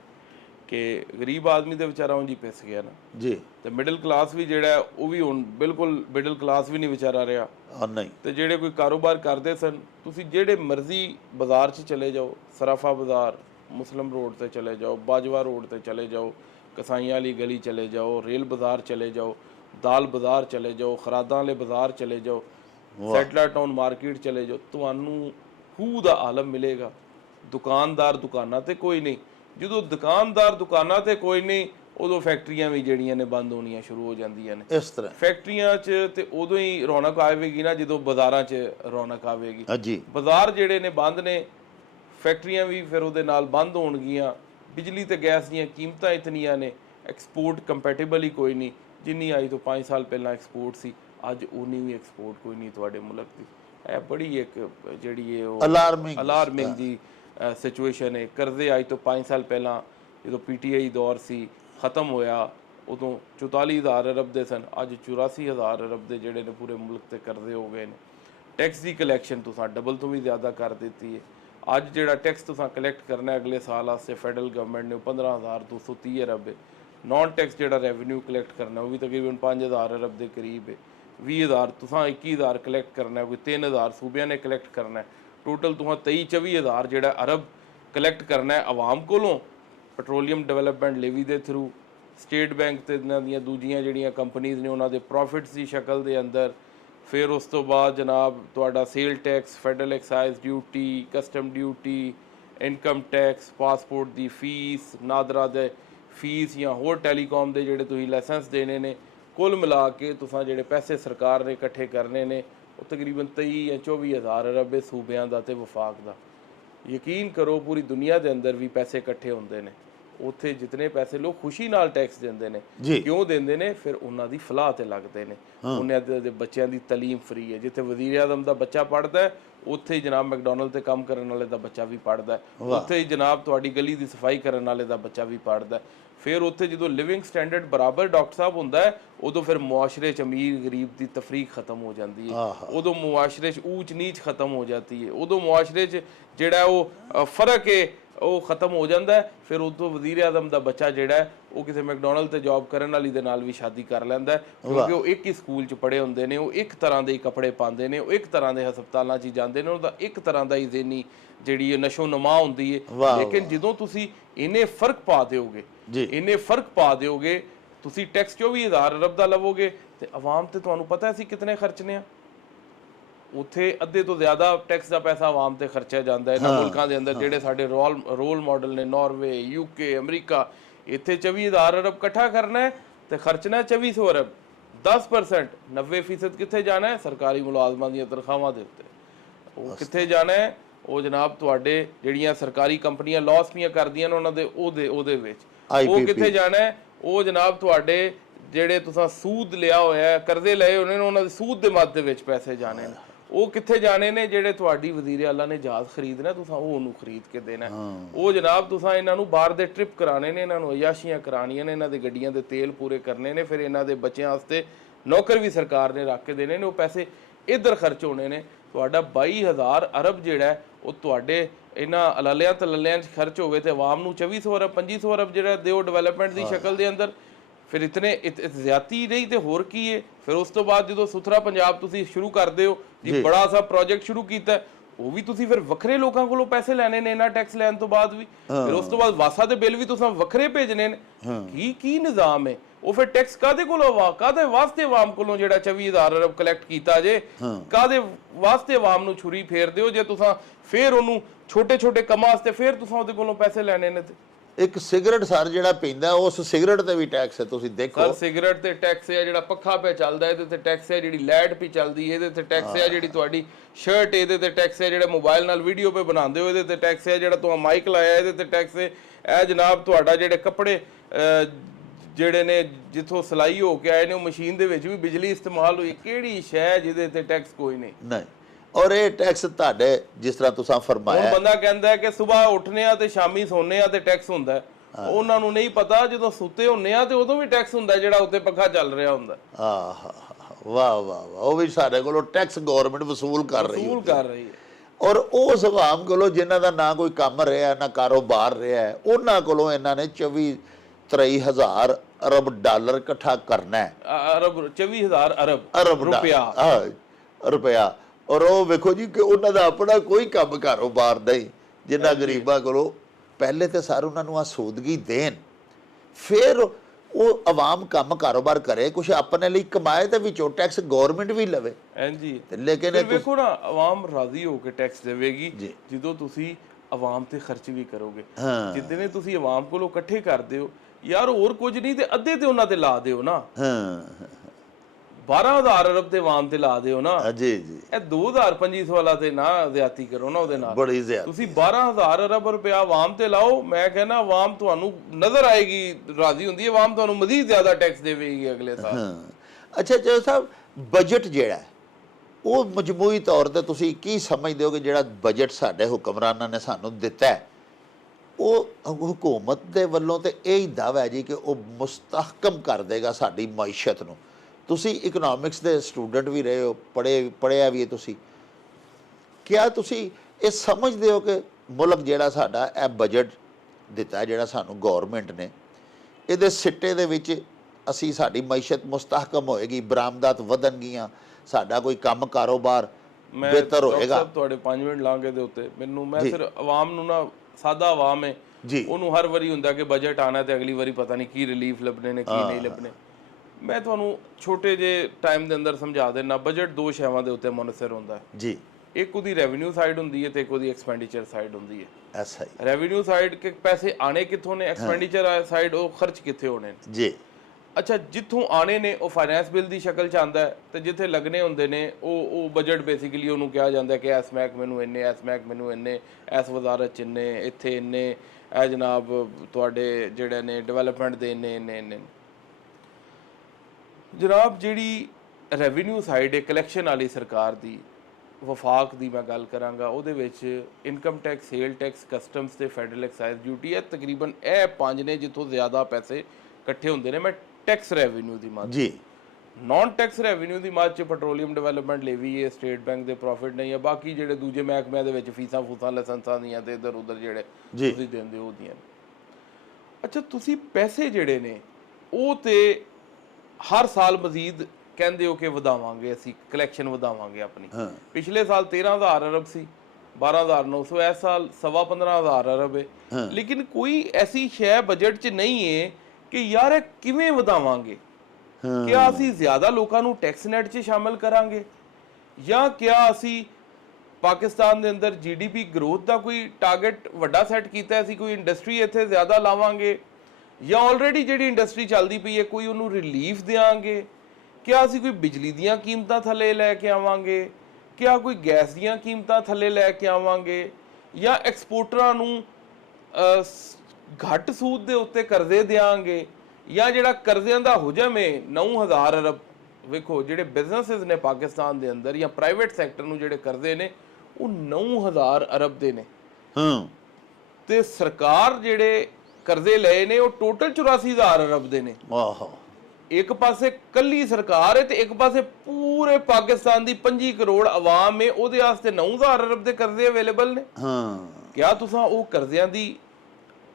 ਕਿ ਗਰੀਬ ਆਦਮੀ ਦੇ ਵਿਚਾਰਾ ਉਂਝ ਹੀ ਪਿਸ ਗਿਆ ਨਾ ਜੀ, ਤੇ ਮਿਡਲ ਕਲਾਸ ਵੀ ਜਿਹੜਾ ਉਹ ਵੀ ਹੁਣ ਬਿਲਕੁਲ ਮਿਡਲ ਕਲਾਸ ਵੀ ਨਹੀਂ ਵਿਚਾਰਾ ਰਿਹਾ। ਨਹੀਂ, ਤੇ ਜਿਹੜੇ ਕੋਈ ਕਾਰੋਬਾਰ ਕਰਦੇ ਸਨ, ਤੁਸੀਂ ਜਿਹੜੇ ਮਰਜ਼ੀ ਬਾਜ਼ਾਰ 'ਚ ਚਲੇ ਜਾਓ, ਸਰਾਫਾ ਬਾਜ਼ਾਰ, ਮੁਸਲਿਮ ਰੋਡ ਤੇ ਚਲੇ ਜਾਓ, ਬਾਜਵਾ ਰੋਡ ਤੇ ਚਲੇ ਜਾਓ, ਕਸਾਈਆਂ ਵਾਲੀ ਗਲੀ ਚਲੇ ਜਾਓ, ਰੇਲ ਬਾਜ਼ਾਰ ਚਲੇ ਜਾਓ, ਦਾਲ ਬਾਜ਼ਾਰ ਚਲੇ ਜਾਓ, ਖਰਾਦਾਂ ਵਾਲੇ ਬਾਜ਼ਾਰ ਚਲੇ ਜਾਓ, ਸੈਟਲਰ ਟਾਊਨ ਮਾਰਕੀਟ ਚਲੇ ਜਾਓ, ਤੁਹਾਨੂੰ ਹੂ ਦਾ ਆਲਮ ਮਿਲੇਗਾ। ਦੁਕਾਨਦਾਰ ਦੁਕਾਨਾਂ ਤੇ ਕੋਈ ਨਹੀਂ। ਜਦੋਂ ਦੁਕਾਨਦਾਰ ਦੁਕਾਨਾਂ ਤੇ ਕੋਈ ਨਹੀਂ, ਉਦੋਂ ਫੈਕਟਰੀਆਂ ਵੀ ਜਿਹੜੀਆਂ ਨੇ ਬੰਦ ਹੋਣੀਆਂ ਸ਼ੁਰੂ ਹੋ ਜਾਂਦੀਆਂ ਨੇ। ਇਸ ਤਰ੍ਹਾਂ ਫੈਕਟਰੀਆਂ 'ਚ ਤੇ ਉਦੋਂ ਹੀ ਰੌਣਕ ਆਵੇਗੀ ਨਾ ਜਦੋਂ ਬਾਜ਼ਾਰਾਂ 'ਚ ਰੌਣਕ ਆਵੇਗੀ। ਜੀ, ਬਾਜ਼ਾਰ ਜਿਹੜੇ ਨੇ ਬੰਦ ਨੇ, ਫੈਕਟਰੀਆਂ ਵੀ ਫਿਰ ਉਹਦੇ ਨਾਲ ਬੰਦ ਹੋਣਗੀਆਂ। ਬਿਜਲੀ ਤੇ ਗੈਸ ਦੀਆਂ ਕੀਮਤਾਂ ਇਤਨੀਆਂ ਨੇ, ਐਕਸਪੋਰਟ ਕੰਪੈਟੀਬਲ ਹੀ ਕੋਈ ਨਹੀਂ। ਜਿੰਨੀ ਅੱਜ ਤੋਂ 5 ਸਾਲ ਪਹਿਲਾਂ ਐਕਸਪੋਰਟ ਸੀ, ਅੱਜ ਉਨੀ ਵੀ ਐਕਸਪੋਰਟ ਕੋਈ ਨਹੀਂ ਤੁਹਾਡੇ ਮੁਲਕ ਦੀ। ਇਹ ਬੜੀ ਇੱਕ ਜਿਹੜੀ ਉਹ ਅਲਾਰਮਿੰਗ ਦੀ ਸਿਚੁਏਸ਼ਨ ਹੈ। ਕਰਜ਼ੇ ਅੱਜ ਤੋਂ 5 ਸਾਲ ਪਹਿਲਾਂ ਜਦੋਂ PTI ਦੌਰ ਸੀ ਖ਼ਤਮ ਹੋਇਆ, ਉਦੋਂ 44,000 ਅਰਬ ਦੇ ਸਨ, ਅੱਜ 84,000 ਅਰਬ ਦੇ ਜਿਹੜੇ ਨੇ ਪੂਰੇ ਮੁਲਕ ਤੇ ਕਰਜ਼ੇ ਹੋ ਗਏ ਨੇ। ਟੈਕਸ ਦੀ ਕਲੈਕਸ਼ਨ ਤੁਸੀਂ ਡਬਲ ਤੋਂ ਵੀ ਜ਼ਿਆਦਾ ਕਰ ਦਿੱਤੀ ਹੈ। ਅੱਜ ਜਿਹੜਾ ਟੈਕਸ ਤੁਸੀਂ ਕਲੈਕਟ ਕਰਨਾ ਅਗਲੇ ਸਾਲ ਵਾਸਤੇ ਫੈਡਰਲ ਗਵਰਨਮੈਂਟ ਨੇ 15,230 ਅਰਬ ਹੈ। ਨॉन ਟੈਕਸ ਜਿਹੜਾ ਰੈਵਨਿਊ ਕਲੈਕਟ ਕਰਨਾ ਉਹ ਵੀ ਤਕਰੀਬਨ 5,000 ਅਰਬ ਦੇ ਕਰੀਬ ਹੈ। 20,000 ਤੁਸੀਂ 21,000 ਕਲੈਕਟ ਕਰਨਾ, ਕੋਈ 3,000 ਸੂਬਿਆਂ ਨੇ ਕਲੈਕਟ ਕਰਨਾ। ਟੋਟਲ ਤੁਸੀਂ 23-24,000 ਜਿਹੜਾ ਅਰਬ ਕਲੈਕਟ ਕਰਨਾ ਹੈ ਆਵਾਮ ਕੋਲੋਂ ਪੈਟਰੋਲੀਅਮ ਡਿਵੈਲਪਮੈਂਟ ਲੇਵੀ ਦੇ ਥਰੂ, ਸਟੇਟ ਬੈਂਕ ਤੇ ਇਹਨਾਂ ਦੀਆਂ ਦੂਜੀਆਂ ਜਿਹੜੀਆਂ ਕੰਪਨੀਆਂ ਨੇ ਉਹਨਾਂ ਦੇ ਪ੍ਰੋਫਿਟਸ ਦੀ ਸ਼ਕਲ ਦੇ ਅੰਦਰ। ਫਿਰ ਉਸ ਤੋਂ ਬਾਅਦ ਜਨਾਬ ਤੁਹਾਡਾ sale tax, federal excise duty, custom duty, income tax, passport ਦੀ ਫੀਸ, ਨਾਦਰਾ ਦੇ ਫੀਸ ਜਾਂ ਹੋਰ ਟੈਲੀਕਾਮ ਦੇ ਜਿਹੜੇ ਤੁਸੀਂ ਲਾਇਸੈਂਸ ਦੇਣੇ ਨੇ, ਕੁੱਲ ਮਿਲਾ ਕੇ ਤੁਸੀਂ ਜਿਹੜੇ ਪੈਸੇ ਸਰਕਾਰ ਨੇ ਇਕੱਠੇ ਕਰਨੇ ਨੇ ਉਹ ਤਕਰੀਬਨ 23 ਜਾਂ 24,000 ਅਰਬ ਸੂਬਿਆਂ ਦਾ ਤੇ ਵਫਾਕ ਦਾ। ਯਕੀਨ ਕਰੋ ਪੂਰੀ ਦੁਨੀਆ ਦੇ ਅੰਦਰ ਵੀ ਪੈਸੇ ਇਕੱਠੇ ਹੁੰਦੇ ਨੇ। ਉੱਥੇ ਜਿਤਨੇ ਪੈਸੇ ਲੋਕ ਖੁਸ਼ੀ ਨਾਲ ਟੈਕਸ ਦਿੰਦੇ ਨੇ, ਕਿਉਂ ਦਿੰਦੇ ਨੇ? ਫਿਰ ਉਹਨਾਂ ਦੀ ਫਲਾਹ ਤੇ ਲੱਗਦੇ ਨੇ। ਉਹਨਾਂ ਦੇ ਬੱਚਿਆਂ ਦੀ ਤਾਲੀਮ ਫਰੀ ਹੈ। ਜਿੱਥੇ ਵਜ਼ੀਰ ਆਜ਼ਮ ਦਾ ਬੱਚਾ ਪੜ੍ਹਦਾ ਹੈ ਉੱਥੇ ਹੀ ਜਨਾਬ ਮੈਕਡੋਨਲਡ ਤੇ ਕੰਮ ਕਰਨ ਵਾਲੇ ਦਾ ਬੱਚਾ ਵੀ ਪੜ੍ਹਦਾ ਹੈ। ਉੱਥੇ ਹੀ ਜਨਾਬ ਤੁਹਾਡੀ ਗਲੀ ਦੀ ਸਫਾਈ ਕਰਨ ਵਾਲੇ ਦਾ ਬੱਚਾ ਵੀ ਪੜ੍ਹਦਾ। ਫਿਰ ਉੱਥੇ ਜਦੋਂ ਲਿਵਿੰਗ ਸਟੈਂਡਰਡ ਬਰਾਬਰ ਡਾਕਟਰ ਸਾਹਿਬ ਹੁੰਦਾ ਹੈ, ਉਦੋਂ ਫਿਰ ਮੁਆਸ਼ਰੇ 'ਚ ਅਮੀਰ ਗਰੀਬ ਦੀ ਤਫਰੀਕ ਖਤਮ ਹੋ ਜਾਂਦੀ ਹੈ। ਉਦੋਂ ਮੁਆਸ਼ਰੇ 'ਚ ਊਚ ਨੀਚ ਖਤਮ ਹੋ ਜਾਂਦੀ ਹੈ। ਉਦੋਂ ਮੁਆਸ਼ਰੇ 'ਚ ਜਿਹੜਾ ਉਹ ਫਰਕ ਹੈ ਉਹ ਖਤਮ ਹੋ ਜਾਂਦਾ ਹੈ। ਫਿਰ ਉਦੋਂ ਵਜ਼ੀਰ ਆਜ਼ਮ ਦਾ ਬੱਚਾ ਜਿਹੜਾ ਉਹ ਕਿਸੇ ਮੈਕਡੋਨਲਡ ਤੇ ਜੌਬ ਕਰਨ ਵਾਲੀ ਦੇ ਨਾਲ ਵੀ ਸ਼ਾਦੀ ਕਰ ਲੈਂਦਾ, ਕਿਉਂਕਿ ਉਹ ਇੱਕ ਹੀ ਸਕੂਲ 'ਚ ਪੜ੍ਹੇ ਹੁੰਦੇ ਨੇ, ਉਹ ਇੱਕ ਤਰ੍ਹਾਂ ਦੇ ਕੱਪੜੇ ਪਾਉਂਦੇ ਨੇ, ਉਹ ਇੱਕ ਤਰ੍ਹਾਂ ਦੇ ਹਸਪਤਾਲਾਂ 'ਚ ਜਾਂਦੇ ਨੇ, ਉਹਦਾ ਇੱਕ ਤਰ੍ਹਾਂ ਦਾ ਹੀ ਜ਼ਿਹਨੀ ਜਿਹੜੀ ਨਸ਼ੋ ਨਮਾ ਹੁੰਦੀ ਹੈ। ਲੇਕਿਨ ਜਦੋਂ ਤੁਸੀਂ ਇੰਨੇ ਫਰਕ ਪਾ ਦਿਓਗੇ, ਤੁਸੀਂ ਟੈਕਸ 24,000 ਅਰਬ ਦਾ ਲਵੋਗੇ ਤੇ ਆਵਾਮ ਤੇ ਤੁਹਾਨੂੰ ਪਤਾ ਅਸੀਂ ਕਿਤਨੇ ਖਰਚਨੇ ਆ। ਉੱਥੇ ਅੱਧੇ ਤੋਂ ਜ਼ਿਆਦਾ ਟੈਕਸ ਦਾ ਪੈਸਾ ਆਵਾਮ ਤੇ ਖਰਚਿਆ ਜਾਂਦਾ ਹੈ। ਇਹਨਾਂ ਮੁਲਕਾਂ ਦੇ ਅੰਦਰ ਜਿਹੜੇ ਸਾਡੇ ਰੋਲ ਮਾਡਲ ਨੇ, ਨਾਰਵੇ, UK, ਅਮਰੀਕਾ, ਇੱਥੇ 24,000 ਅਰਬ ਇਕੱਠਾ ਕਰਨਾ ਹੈ ਤੇ ਖਰਚਣਾ 2400 ਅਰਬ। 10% 90% ਕਿੱਥੇ ਜਾਣਾ ਹੈ? ਸਰਕਾਰੀ ਮੁਲਾਜ਼ਮਾਂ ਦੀਆਂ ਤਨਖਾਹਾਂ ਦੇ ਉੱਤੇ। ਉਹ ਕਿੱਥੇ ਜਾਣਾ ਹੈ? ਉਹ ਜਨਾਬ ਤੁਹਾਡੇ ਜਿਹੜੀਆਂ ਸਰਕਾਰੀ ਕੰਪਨੀਆਂ ਲਾਸ ਪੀਆਂ ਕਰਦੀਆਂ ਨੇ ਉਹਨਾਂ ਦੇ ਉਹਦੇ ਵਿੱਚ। ਉਹ ਕਿੱਥੇ ਜਾਣਾ ਹੈ? ਉਹ ਜਨਾਬ ਤੁਹਾਡੇ ਜਿਹੜੇ ਤੁਸੀਂ ਸੂਦ ਲਿਆ ਹੋਇਆ, ਕਰਜ਼ੇ ਲਏ ਹੋਣੇ ਨੇ, ਉਹਨਾਂ ਦੇ ਸੂਦ ਦੇ ਮੱਦ ਦੇ ਵਿੱਚ ਪੈਸੇ ਜਾਣੇ ਨੇ। ਉਹ ਕਿੱਥੇ ਜਾਣੇ ਨੇ? ਜਿਹੜੇ ਤੁਹਾਡੀ ਵਜ਼ੀਰ ਆਲਾ ਨੇ ਜਹਾਜ਼ ਖਰੀਦਣਾ, ਤੁਸੀਂ ਉਹ ਉਹਨੂੰ ਖਰੀਦ ਕੇ ਦੇਣਾ। ਉਹ ਜਨਾਬ ਤੁਸੀਂ ਇਹਨਾਂ ਨੂੰ ਬਾਹਰ ਦੇ ਟ੍ਰਿਪ ਕਰਾਣੇ ਨੇ, ਇਹਨਾਂ ਨੂੰ ਅਯਾਸ਼ੀਆਂ ਕਰਾਉਣੀਆਂ ਨੇ, ਇਹਨਾਂ ਦੇ ਗੱਡੀਆਂ ਦੇ ਤੇਲ ਪੂਰੇ ਕਰਨੇ ਨੇ। ਫਿਰ ਇਹਨਾਂ ਦੇ ਬੱਚਿਆਂ ਵਾਸਤੇ ਨੌਕਰ ਵੀ ਸਰਕਾਰ ਨੇ ਰੱਖ ਕੇ ਦੇਣੇ ਨੇ। ਉਹ ਪੈਸੇ ਇੱਧਰ ਖਰਚ ਹੋਣੇ ਨੇ। ਤੁਹਾਡਾ 22,000 ਅਰਬ ਜਿਹੜਾ ਉਹ ਤੁਹਾਡੇ ਇਹਨਾਂ ਅਲਾਲਿਆਂ ਤਲੱਲਿਆਂ 'ਚ ਖਰਚ ਹੋਵੇ ਤੇ ਆਵਾਮ ਨੂੰ 2400 ਅਰਬ 2500 ਅਰਬ ਜਿਹੜਾ ਦਿਓ ਡਿਵੈਲਪਮੈਂਟ ਦੀ ਸ਼ਕਲ ਦੇ ਅੰਦਰ। ਫਿਰ ਇਤਨੇ ਜ਼ਿਆਦਤੀ ਨਹੀਂ ਤੇ ਹੋਰ ਕੀ ਹੈ? ਫਿਰ ਉਸ ਤੋਂ ਬਾਅਦ ਜਦੋਂ ਸੁਥਰਾ ਪੰਜਾਬ ਤੁਸੀਂ ਸ਼ੁਰੂ ਕਰਦੇ ਹੋ ਜੀ, ਬੜਾ ਸਾ ਪ੍ਰੋਜੈਕਟ ਸ਼ੁਰੂ ਕੀਤਾ, ਉਹ ਵੀ ਤੁਸੀਂ ਫਿਰ ਵੱਖਰੇ ਲੋਕਾਂ ਕੋਲੋਂ ਪੈਸੇ ਲੈਣੇ ਨੇ ਇਹਨਾਂ ਟੈਕਸ ਲੈਣ ਤੋਂ ਬਾਅਦ ਵੀ। ਫਿਰ ਉਸ ਤੋਂ ਬਾਅਦ ਵਾਸਾ ਦੇ ਬਿੱਲ ਵੀ ਤੁਸੀਂ ਵੱਖਰੇ ਭੇਜਣੇ ਨੇ। ਕੀ ਨਿਜ਼ਾਮ ਹੈ? ਉਹ ਫਿਰ ਟੈਕਸ ਕਾਦੇ ਕੋਲੋਂ ਕਾਦੇ ਵਾਸਤੇ ਆਵਾਮ ਕੋਲੋਂ ਜਿਹੜਾ 24,000 ਅਰਬ ਕਲੈਕਟ ਕੀਤਾ ਜੇ, ਕਾਦੇ ਵਾਸਤੇ ਆਵਾਮ ਨੂੰ ਛੁਰੀ ਫੇਰ ਦਿਓ ਜੇ ਤੁਸੀਂ ਫਿਰ ਉਹਨੂੰ ਛੋਟੇ ਕੰਮਾਂ ਵਾਸਤੇ ਫਿਰ ਤੁਸੀਂ ਉਹਦੇ ਕੋਲੋਂ ਪੈਸੇ ਲੈਣੇ ਨੇ। ਇੱਕ ਸਿਗਰਟ ਸਰ ਜਿਹੜਾ ਪੀਂਦਾ ਉਸ ਸਿਗਰਟ ਤੇ ਵੀ ਟੈਕਸ ਹੈ, ਤੁਸੀਂ ਦੇਖੋ ਸਰ ਸਿਗਰਟ ਤੇ ਟੈਕਸ ਹੈ, ਜਿਹੜਾ ਪੱਖਾ ਪਿਆ ਚੱਲਦਾ ਇਹਦੇ ਤੇ ਟੈਕਸ ਹੈ, ਜਿਹੜੀ ਲਾਈਟ ਪੀ ਚੱਲਦੀ ਇਹਦੇ ਤੇ ਟੈਕਸ ਹੈ, ਜਿਹੜੀ ਤੁਹਾਡੀ ਸ਼ਰਟ ਇਹਦੇ ਤੇ ਟੈਕਸ ਹੈ, ਜਿਹੜੇ ਮੋਬਾਈਲ ਨਾਲ ਵੀਡੀਓ ਪੇ ਬਣਾਉਂਦੇ ਹੋ ਇਹਦੇ ਤੇ ਟੈਕਸ ਹੈ, ਜਿਹੜਾ ਤੁਸੀਂ ਮਾਈਕ ਲਾਇਆ ਇਹਦੇ ਤੇ ਟੈਕਸ ਹੈ। ਇਹ ਜਨਾਬ ਤੁਹਾਡਾ ਜਿਹੜੇ ਕੱਪੜੇ ਜਿਹੜੇ ਨੇ ਜਿੱਥੋਂ ਸਿਲਾਈ ਹੋ ਕੇ ਆਏ ਨੇ ਉਹ ਮਸ਼ੀਨ ਦੇ ਵਿੱਚ ਵੀ ਬਿਜਲੀ ਇਸਤੇਮਾਲ ਹੋਈ, ਕਿਹੜੀ ਸ਼ੈ ਜਿਹਦੇ ਤੇ ਟੈਕਸ ਕੋਈ ਨਹੀਂ। ਔਰ ਇਹ ਟੈਕਸ ਤੁਹਾਡੇ ਜਿਸ ਤਰ੍ਹਾਂ ਤੁਸੀਂ ਫਰਮਾਇਆ, ਹੁਣ ਬੰਦਾ ਕਹਿੰਦਾ ਹੈ ਕਿ ਸਵੇਰ ਉੱਠਨੇ ਆ ਤੇ ਸ਼ਾਮੀ ਸੌਂਨੇ ਆ ਤੇ ਟੈਕਸ ਹੁੰਦਾ ਹੈ। ਉਹਨਾਂ ਨੂੰ ਨਹੀਂ ਪਤਾ ਜਦੋਂ ਸੁੱਤੇ ਹੁੰਨੇ ਆ ਤੇ ਉਦੋਂ ਵੀ ਟੈਕਸ ਹੁੰਦਾ ਜਿਹੜਾ ਉੱਤੇ ਪੱਖਾ ਚੱਲ ਰਿਹਾ ਹੁੰਦਾ। ਵਾਹ ਵਾਹ, ਉਹ ਵੀ ਸਾਡੇ ਕੋਲੋਂ ਟੈਕਸ ਗਵਰਨਮੈਂਟ ਵਸੂਲ ਕਰ ਰਹੀ ਹੈ। ਔਰ ਉਸ ਆਵਾਮ ਕੋਲੋਂ ਜਿਨ੍ਹਾਂ ਦਾ ਨਾ ਕੋਈ ਕੰਮ ਰਿਹਾ ਨਾ ਕਾਰੋਬਾਰ ਰਿਹਾ, ਉਹਨਾਂ ਕੋਲੋਂ ਇਹਨਾਂ ਨੇ 23,000 ਅਰਬ ਡਾਲਰ ਇਕੱਠਾ ਕਰਨਾ ਹੈ। 24,000 ਅਰਬ ਰੁਪਇਆ। ਔਰ ਉਹ ਵੇਖੋ ਜੀ ਕਿ ਉਹਨਾਂ ਦਾ ਆਪਣਾ ਕੋਈ ਕੰਮ ਕਾਰੋਬਾਰ ਨਹੀਂ। ਜਿਨ੍ਹਾਂ ਗਰੀਬਾਂ ਕੋਲੋਂ ਪਹਿਲੇ ਤੇ ਸਰ ਉਹਨਾਂ ਨੂੰ ਆਸੂਦਗੀ ਦੇਣ, ਫਿਰ ਉਹ ਆਵਾਮ ਕੰਮ ਕਾਰੋਬਾਰ ਕਰੇ, ਕੁਛ ਆਪਣੇ ਲਈ ਕਮਾਏ ਤੇ ਵਿੱਚੋਂ ਟੈਕਸ ਗਵਰਨਮੈਂਟ ਵੀ ਲਵੇ। ਹਾਂਜੀ, ਲੇਕਿਨ ਵੇਖੋ ਨਾ ਆਵਾਮ ਰਾਜ਼ੀ ਹੋ ਕੇ ਟੈਕਸ ਦੇਵੇਗੀ ਜਦੋਂ ਤੁਸੀਂ ਆਵਾਮ ਤੇ ਖਰਚ ਵੀ ਕਰੋਗੇ। ਜਿੱਦਨੇ ਤੁਸੀਂ ਆਵਾਮ ਕੋਲੋਂ ਇਕੱਠੇ ਕਰਦੇ ਹੋ ਯਾਰ, ਹੋਰ ਕੁਝ ਨਹੀਂ ਤੇ ਅੱਧੇ ਤੇ ਉਹਨਾਂ ਤੇ ਲਾ ਦਿਓ ਨਾ। 12,000 ਅਰਬ ਤੇ ਆਵਾਮ ਤੇ ਲਾ ਦਿਓ ਨਾ, ਜੀ ਜੀ, ਇਹ 2,2500 ਵਾਲਾ ਤੇ ਨਾ ਜ਼ਿਆਦਤੀ ਕਰੋ ਨਾ ਉਹਦੇ ਨਾਲ। ਬੜੀ ਜ਼ਿਆਦਾ। ਤੁਸੀਂ 12,000 ਅਰਬ ਰੁਪਇਆ ਆਵਾਮ ਤੇ ਲਾਓ, ਮੈਂ ਕਹਿੰਦਾ ਆਵਾਮ ਤੁਹਾਨੂੰ ਨਜ਼ਰ ਆਏਗੀ, ਰਾਜ਼ੀ ਹੁੰਦੀ ਹੈ ਆਵਾਮ, ਤੁਹਾਨੂੰ ਮਜ਼ੀਦ ਜ਼ਿਆਦਾ ਟੈਕਸ ਦੇਵੇਗੀ ਅਗਲੇ ਸਾਲ। ਹਾਂ ਅੱਛਾ ਚੌਧਰੀ ਸਾਹਿਬ, ਬਜਟ ਜਿਹੜਾ ਹੈ ਉਹ ਮਜਮੂਈ ਤੌਰ ਤੇ ਤੁਸੀਂ ਕੀ ਸਮਝਦੇ ਹੋ ਕਿ ਜਿਹੜਾ ਬਜਟ ਸਾਡੇ ਹੁਕਮਰਾਨਾਂ ਨੇ ਸਾਨੂੰ ਦਿੱਤਾ ਹੈ, ਉਹ ਹਕੂਮਤ ਦੇ ਵੱਲੋਂ ਤੇ ਇਹ ਹੀ ਦਾਅਵਾ ਹੈ ਜੀ ਕਿ ਉਹ ਮੁਸਤਹਕਮ ਕਰ ਦੇਗਾ ਸਾਡੀ ਮਈਸ਼ਤ ਨੂੰ। ਤੁਸੀਂ ਇਕਨੋਮਿਕਸ ਦੇ ਸਟੂਡੈਂਟ ਵੀ ਰਹੇ ਹੋ, ਪੜ੍ਹਿਆ ਵੀ ਹੈ ਤੁਸੀਂ, ਕਿਆ ਤੁਸੀਂ ਇਹ ਸਮਝਦੇ ਹੋ ਕਿ ਮੁਲਕ ਜਿਹੜਾ ਸਾਡਾ ਇਹ ਬਜਟ ਦਿੱਤਾ ਜਿਹੜਾ ਸਾਨੂੰ ਗੌਰਮੈਂਟ ਨੇ, ਇਹਦੇ ਸਿੱਟੇ ਦੇ ਵਿੱਚ ਅਸੀਂ ਸਾਡੀ ਮਈਸ਼ਤ ਮੁਸਤਹਕਮ ਹੋਏਗੀ, ਬਰਾਮਦਾਤ ਵਧਣਗੀਆਂ, ਸਾਡਾ ਕੋਈ ਕੰਮ ਕਾਰੋਬਾਰ ਬਿਹਤਰ ਹੋਏਗਾ? ਤੁਹਾਡੇ 5 ਮਿੰਟ ਲਾਂਗੇ ਦੇ ਉੱਤੇ ਮੈਨੂੰ, ਮੈਂ ਫਿਰ ਆਵਾਮ ਨੂੰ ਨਾ, ਸਾਦਾ ਆਵਾਮ ਹੈ ਜੀ, ਉਹਨੂੰ ਹਰ ਵਾਰੀ ਹੁੰਦਾ ਕਿ ਬਜਟ ਆਣਾ ਤੇ ਅਗਲੀ ਵਾਰੀ ਪਤਾ ਨਹੀਂ ਕੀ ਰਿਲੀਫ ਲੱਭਣੇ ਨੇ, ਕੀ ਨਹੀਂ ਲੱਭਣੇ। ਮੈਂ ਤੁਹਾਨੂੰ ਛੋਟੇ ਜਿਹੇ ਟਾਈਮ ਦੇ ਅੰਦਰ ਸਮਝਾ ਦੇਣਾ। ਬਜਟ ਦੋ ਸ਼ੈਵਾਂ ਦੇ ਉੱਤੇ ਮੁਨਸਰ ਹੁੰਦਾ ਹੈ ਜੀ, ਇੱਕ ਉਹਦੀ ਰੈਵਨਿਊ ਸਾਈਡ ਹੁੰਦੀ ਹੈ ਤੇ ਇੱਕ ਉਹਦੀ ਐਕਸਪੈਂਡੀਚਰ ਸਾਈਡ ਹੁੰਦੀ ਹੈ। ਐਸਾ ਹੀ ਰੈਵਨਿਊ ਸਾਈਡ ਕਿ ਪੈਸੇ ਆਣੇ ਕਿੱਥੋਂ ਨੇ, ਐਕਸਪੈਂਡੀਚਰ ਸਾਈਡ ਉਹ ਖਰਚ ਕਿੱਥੇ ਹੋਣੇ ਨੇ। ਜੀ, ਅੱਛਾ, ਜਿੱਥੋਂ ਆਣੇ ਨੇ ਉਹ ਫਾਈਨੈਂਸ ਬਿੱਲ ਦੀ ਸ਼ਕਲ 'ਚ ਆਉਂਦਾ ਹੈ ਤੇ ਜਿੱਥੇ ਲੱਗਣੇ ਹੁੰਦੇ ਨੇ ਉਹ ਬਜਟ ਬੇਸਿਕਲੀ ਉਹਨੂੰ ਕਿਹਾ ਜਾਂਦਾ ਕਿ ਇਸ ਮਹਿਕਮੇ ਨੂੰ ਇੰਨੇ, ਇਸ ਮਹਿਕਮੇ ਨੂੰ ਇੰਨੇ, ਇਸ ਵਜ਼ਾਰਤ 'ਚ ਇੰਨੇ, ਇੱਥੇ ਇੰਨੇ, ਇਹ ਜਨਾਬ ਤੁਹਾਡੇ ਜਿਹੜੇ ਨੇ ਡਿਵੈਲਪਮੈਂਟ ਦੇ ਇੰਨੇ। ਜਨਾਬ ਜਿਹੜੀ ਰੈਵਨਿਊ ਸਾਈਡ ਹੈ ਕਲੈਕਸ਼ਨ ਵਾਲੀ ਸਰਕਾਰ ਦੀ, ਵਫਾਕ ਦੀ ਮੈਂ ਗੱਲ ਕਰਾਂਗਾ, ਉਹਦੇ ਵਿੱਚ income tax, sale tax, customs ਤੇ ਫੈਡਰਲ ਐਕਸਾਈਜ਼ ਡਿਊਟੀ ਹੈ। ਤਕਰੀਬਨ ਇਹ 5 ਨੇ ਜਿੱਥੋਂ ਜ਼ਿਆਦਾ ਪੈਸੇ ਇਕੱਠੇ ਹੁੰਦੇ ਨੇ। ਮੈਂ ਟੈਕਸ ਰੈਵਨਿਊ ਦੀ ਮੱਦ ਜੀ, ਨਾਨ ਟੈਕਸ ਰੈਵਨਿਊ ਦੀ ਮੱਦ 'ਚ ਪੈਟਰੋਲੀਅਮ ਡਿਵੈਲਪਮੈਂਟ ਲੇਵੀ ਹੈ, ਸਟੇਟ ਬੈਂਕ ਦੇ ਪ੍ਰੋਫਿਟ ਨਹੀਂ ਹੈ, ਬਾਕੀ ਜਿਹੜੇ ਦੂਜੇ ਮਹਿਕਮਿਆਂ ਦੇ ਵਿੱਚ ਫੀਸਾਂ ਲਾਇਸੈਂਸਾਂ ਦੀਆਂ ਤੇ ਇੱਧਰ ਉੱਧਰ ਜਿਹੜੇ ਤੁਸੀਂ ਦਿੰਦੇ ਹੋ ਉਹਦੀਆਂ। ਅੱਛਾ, ਤੁਸੀਂ ਪੈਸੇ ਜਿਹੜੇ ਨੇ ਉਹ ਤੇ ਹਰ ਸਾਲ ਮਜ਼ੀਦ ਕਹਿੰਦੇ ਹੋ ਕਿ ਵਧਾਵਾਂਗੇ, ਅਸੀਂ ਕਲੈਕਸ਼ਨ ਵਧਾਵਾਂਗੇ ਆਪਣੀ। ਪਿਛਲੇ ਸਾਲ 13,000 ਅਰਬ ਸੀ, 12,900, ਇਸ ਸਾਲ 15,500 ਅਰਬ ਹੈ। ਲੇਕਿਨ ਕੋਈ ਐਸੀ ਸ਼ੈ ਬਜਟ 'ਚ ਨਹੀਂ ਹੈ ਕਿ ਯਾਰ ਇਹ ਕਿਵੇਂ ਵਧਾਵਾਂਗੇ। ਕਿਆ ਅਸੀਂ ਜ਼ਿਆਦਾ ਲੋਕਾਂ ਨੂੰ ਟੈਕਸ ਨੈਟ 'ਚ ਸ਼ਾਮਲ ਕਰਾਂਗੇ, ਜਾਂ ਕਿਆ ਅਸੀਂ ਪਾਕਿਸਤਾਨ ਦੇ ਅੰਦਰ GDP ਗਰੋਥ ਦਾ ਕੋਈ ਟਾਰਗੇਟ ਵੱਡਾ ਸੈੱਟ ਕੀਤਾ, ਅਸੀਂ ਕੋਈ ਇੰਡਸਟਰੀ ਇੱਥੇ ਜ਼ਿਆਦਾ ਲਾਵਾਂਗੇ, ਜਾਂ ਆਲਰੇਡੀ ਜਿਹੜੀ ਇੰਡਸਟਰੀ ਚੱਲਦੀ ਪਈ ਹੈ ਕੋਈ ਉਹਨੂੰ ਰਿਲੀਫ ਦੇਵਾਂਗੇ। ਕਿਆ ਅਸੀਂ ਕੋਈ ਬਿਜਲੀ ਦੀਆਂ ਕੀਮਤਾਂ ਥੱਲੇ ਲੈ ਕੇ ਆਵਾਂਗੇ, ਕਿਆ ਕੋਈ ਗੈਸ ਦੀਆਂ ਕੀਮਤਾਂ ਥੱਲੇ ਲੈ ਕੇ ਆਵਾਂਗੇ, ਜਾਂ ਐਕਸਪੋਰਟਰਾਂ ਨੂੰ ਘੱਟ ਸੂਦ ਦੇ ਉੱਤੇ ਕਰਜ਼ੇ ਦੇਵਾਂਗੇ, ਜਾਂ ਜਿਹੜਾ ਕਰਜ਼ਿਆਂ ਦਾ ਹੁਜਮ ਹੈ 9,000 ਅਰਬ। ਵੇਖੋ ਜਿਹੜੇ ਬਿਜ਼ਨੈਸਿਸ ਨੇ ਪਾਕਿਸਤਾਨ ਦੇ ਅੰਦਰ ਜਾਂ ਪ੍ਰਾਈਵੇਟ ਸੈਕਟਰ ਨੂੰ ਜਿਹੜੇ ਕਰਜ਼ੇ ਨੇ ਉਹ 9,000 ਅਰਬ ਦੇ ਨੇ। ਤੇ ਸਰਕਾਰ ਜਿਹੜੇ ਕਰਜ਼ੇ ਲਏ ਨੇ ਉਹ ਟੋਟਲ 84,000 ਅਰਬ ਦੇ ਨੇ। ਆਹੋ, ਇੱਕ ਪਾਸੇ ਕੱਲੀ ਸਰਕਾਰ ਹੈ ਤੇ ਇੱਕ ਪਾਸੇ ਪੂਰੇ ਪਾਕਿਸਤਾਨ ਦੀ 25 ਕਰੋੜ ਆਵਾਮ ਹੈ, ਉਹਦੇ ਵਾਸਤੇ 9,000 ਅਰਬ ਦੇ ਕਰਜ਼ੇ ਅਵੇਲੇਬਲ ਨੇ। ਕਿਆ ਤੁਸੀਂ ਉਹ ਕਰਜ਼ਿਆਂ ਦੀ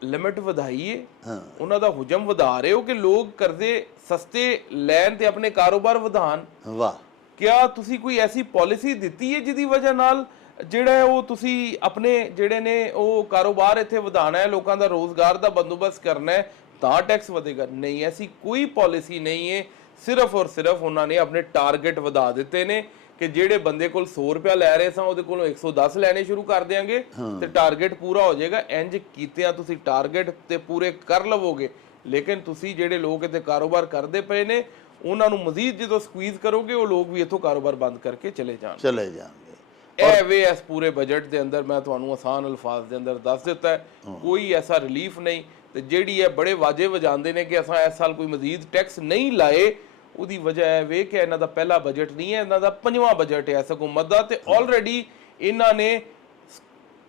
ਲਿਮਿਟ ਵਧਾਈ ਹੈ, ਉਹਨਾਂ ਦਾ ਹੁਜਮ ਵਧਾ ਰਹੇ ਹੋ ਕਿ ਲੋਕ ਕਰਜ਼ੇ ਸਸਤੇ ਲੈਣ ਤੇ ਆਪਣੇ ਕਾਰੋਬਾਰ ਵਧਾਣ? ਵਾਹ, ਕਿਆ ਤੁਸੀਂ ਕੋਈ ਐਸੀ ਪਾਲਿਸੀ ਦਿੱਤੀ ਹੈ ਜਿਹਦੀ ਵਜ੍ਹਾ ਨਾਲ ਜਿਹੜਾ ਉਹ ਤੁਸੀਂ ਆਪਣੇ ਜਿਹੜੇ ਨੇ ਉਹ ਕਾਰੋਬਾਰ ਇੱਥੇ ਵਧਾਣਾ ਹੈ, ਲੋਕਾਂ ਦਾ ਰੋਜ਼ਗਾਰ ਦਾ ਬੰਦੋਬਸਤ ਕਰਨਾ ਹੈ ਤਾਂ ਟੈਕਸ ਵਧੇਗਾ? ਨਹੀਂ, ਐਸੀ ਕੋਈ ਪਾਲਿਸੀ ਨਹੀਂ ਹੈ। ਸਿਰਫ ਔਰ ਸਿਰਫ ਉਹਨਾਂ ਨੇ ਆਪਣੇ ਟਾਰਗੇਟ ਵਧਾ ਦਿੱਤੇ ਨੇ ਕਿ ਜਿਹੜੇ ਬੰਦੇ ਕੋਲ 100 ਰੁਪਇਆ ਲੈ ਰਹੇ ਸਾਂ ਉਹਦੇ ਕੋਲੋਂ 110 ਲੈਣੇ ਸ਼ੁਰੂ ਕਰ ਦਿਆਂਗੇ ਤੇ ਟਾਰਗੇਟ ਪੂਰਾ ਹੋ ਜਾਏਗਾ। ਇੰਜ ਕੀਤਿਆਂ ਤੁਸੀਂ ਟਾਰਗੇਟ ਤੇ ਪੂਰੇ ਕਰ ਲਵੋਗੇ, ਲੇਕਿਨ ਤੁਸੀਂ ਜਿਹੜੇ ਲੋਕ ਇੱਥੇ ਕਾਰੋਬਾਰ ਕਰਦੇ ਪਏ ਨੇ ਉਹਨਾਂ ਨੂੰ ਮਜ਼ੀਦ ਜਦੋਂ ਸਕਵੀਜ਼ ਕਰੋਗੇ ਉਹ ਲੋਕ ਵੀ ਇੱਥੋਂ ਕਾਰੋਬਾਰ ਬੰਦ ਕਰਕੇ ਚਲੇ ਜਾਣਗੇ। ਇਹ ਵੇ ਇਸ ਪੂਰੇ ਬਜਟ ਦੇ ਅੰਦਰ ਮੈਂ ਤੁਹਾਨੂੰ ਆਸਾਨ ਅਲਫਾਜ਼ ਦੇ ਅੰਦਰ ਦੱਸ ਦਿੱਤਾ ਹੈ, ਕੋਈ ਐਸਾ ਰਿਲੀਫ ਨਹੀਂ। ਤੇ ਜਿਹੜੀ ਹੈ ਬੜੇ ਵਾਜੇ ਵਜਾਉਂਦੇ ਨੇ ਕਿ ਅਸਾਂ ਇਸ ਸਾਲ ਕੋਈ ਮਜ਼ੀਦ ਟੈਕਸ ਨਹੀਂ ਲਾਏ, ਉਹਦੀ ਵਜ੍ਹਾ ਹੈ ਵੇ ਕਿ ਇਹਨਾਂ ਦਾ ਪਹਿਲਾ ਬਜਟ ਨਹੀਂ ਹੈ, ਇਹਨਾਂ ਦਾ 5ਵਾਂ ਬਜਟ ਹੈ ਇਸ ਹਕੂਮਤ ਦਾ। ਤੇ ਆਲਰੇਡੀ ਇਹਨਾਂ ਨੇ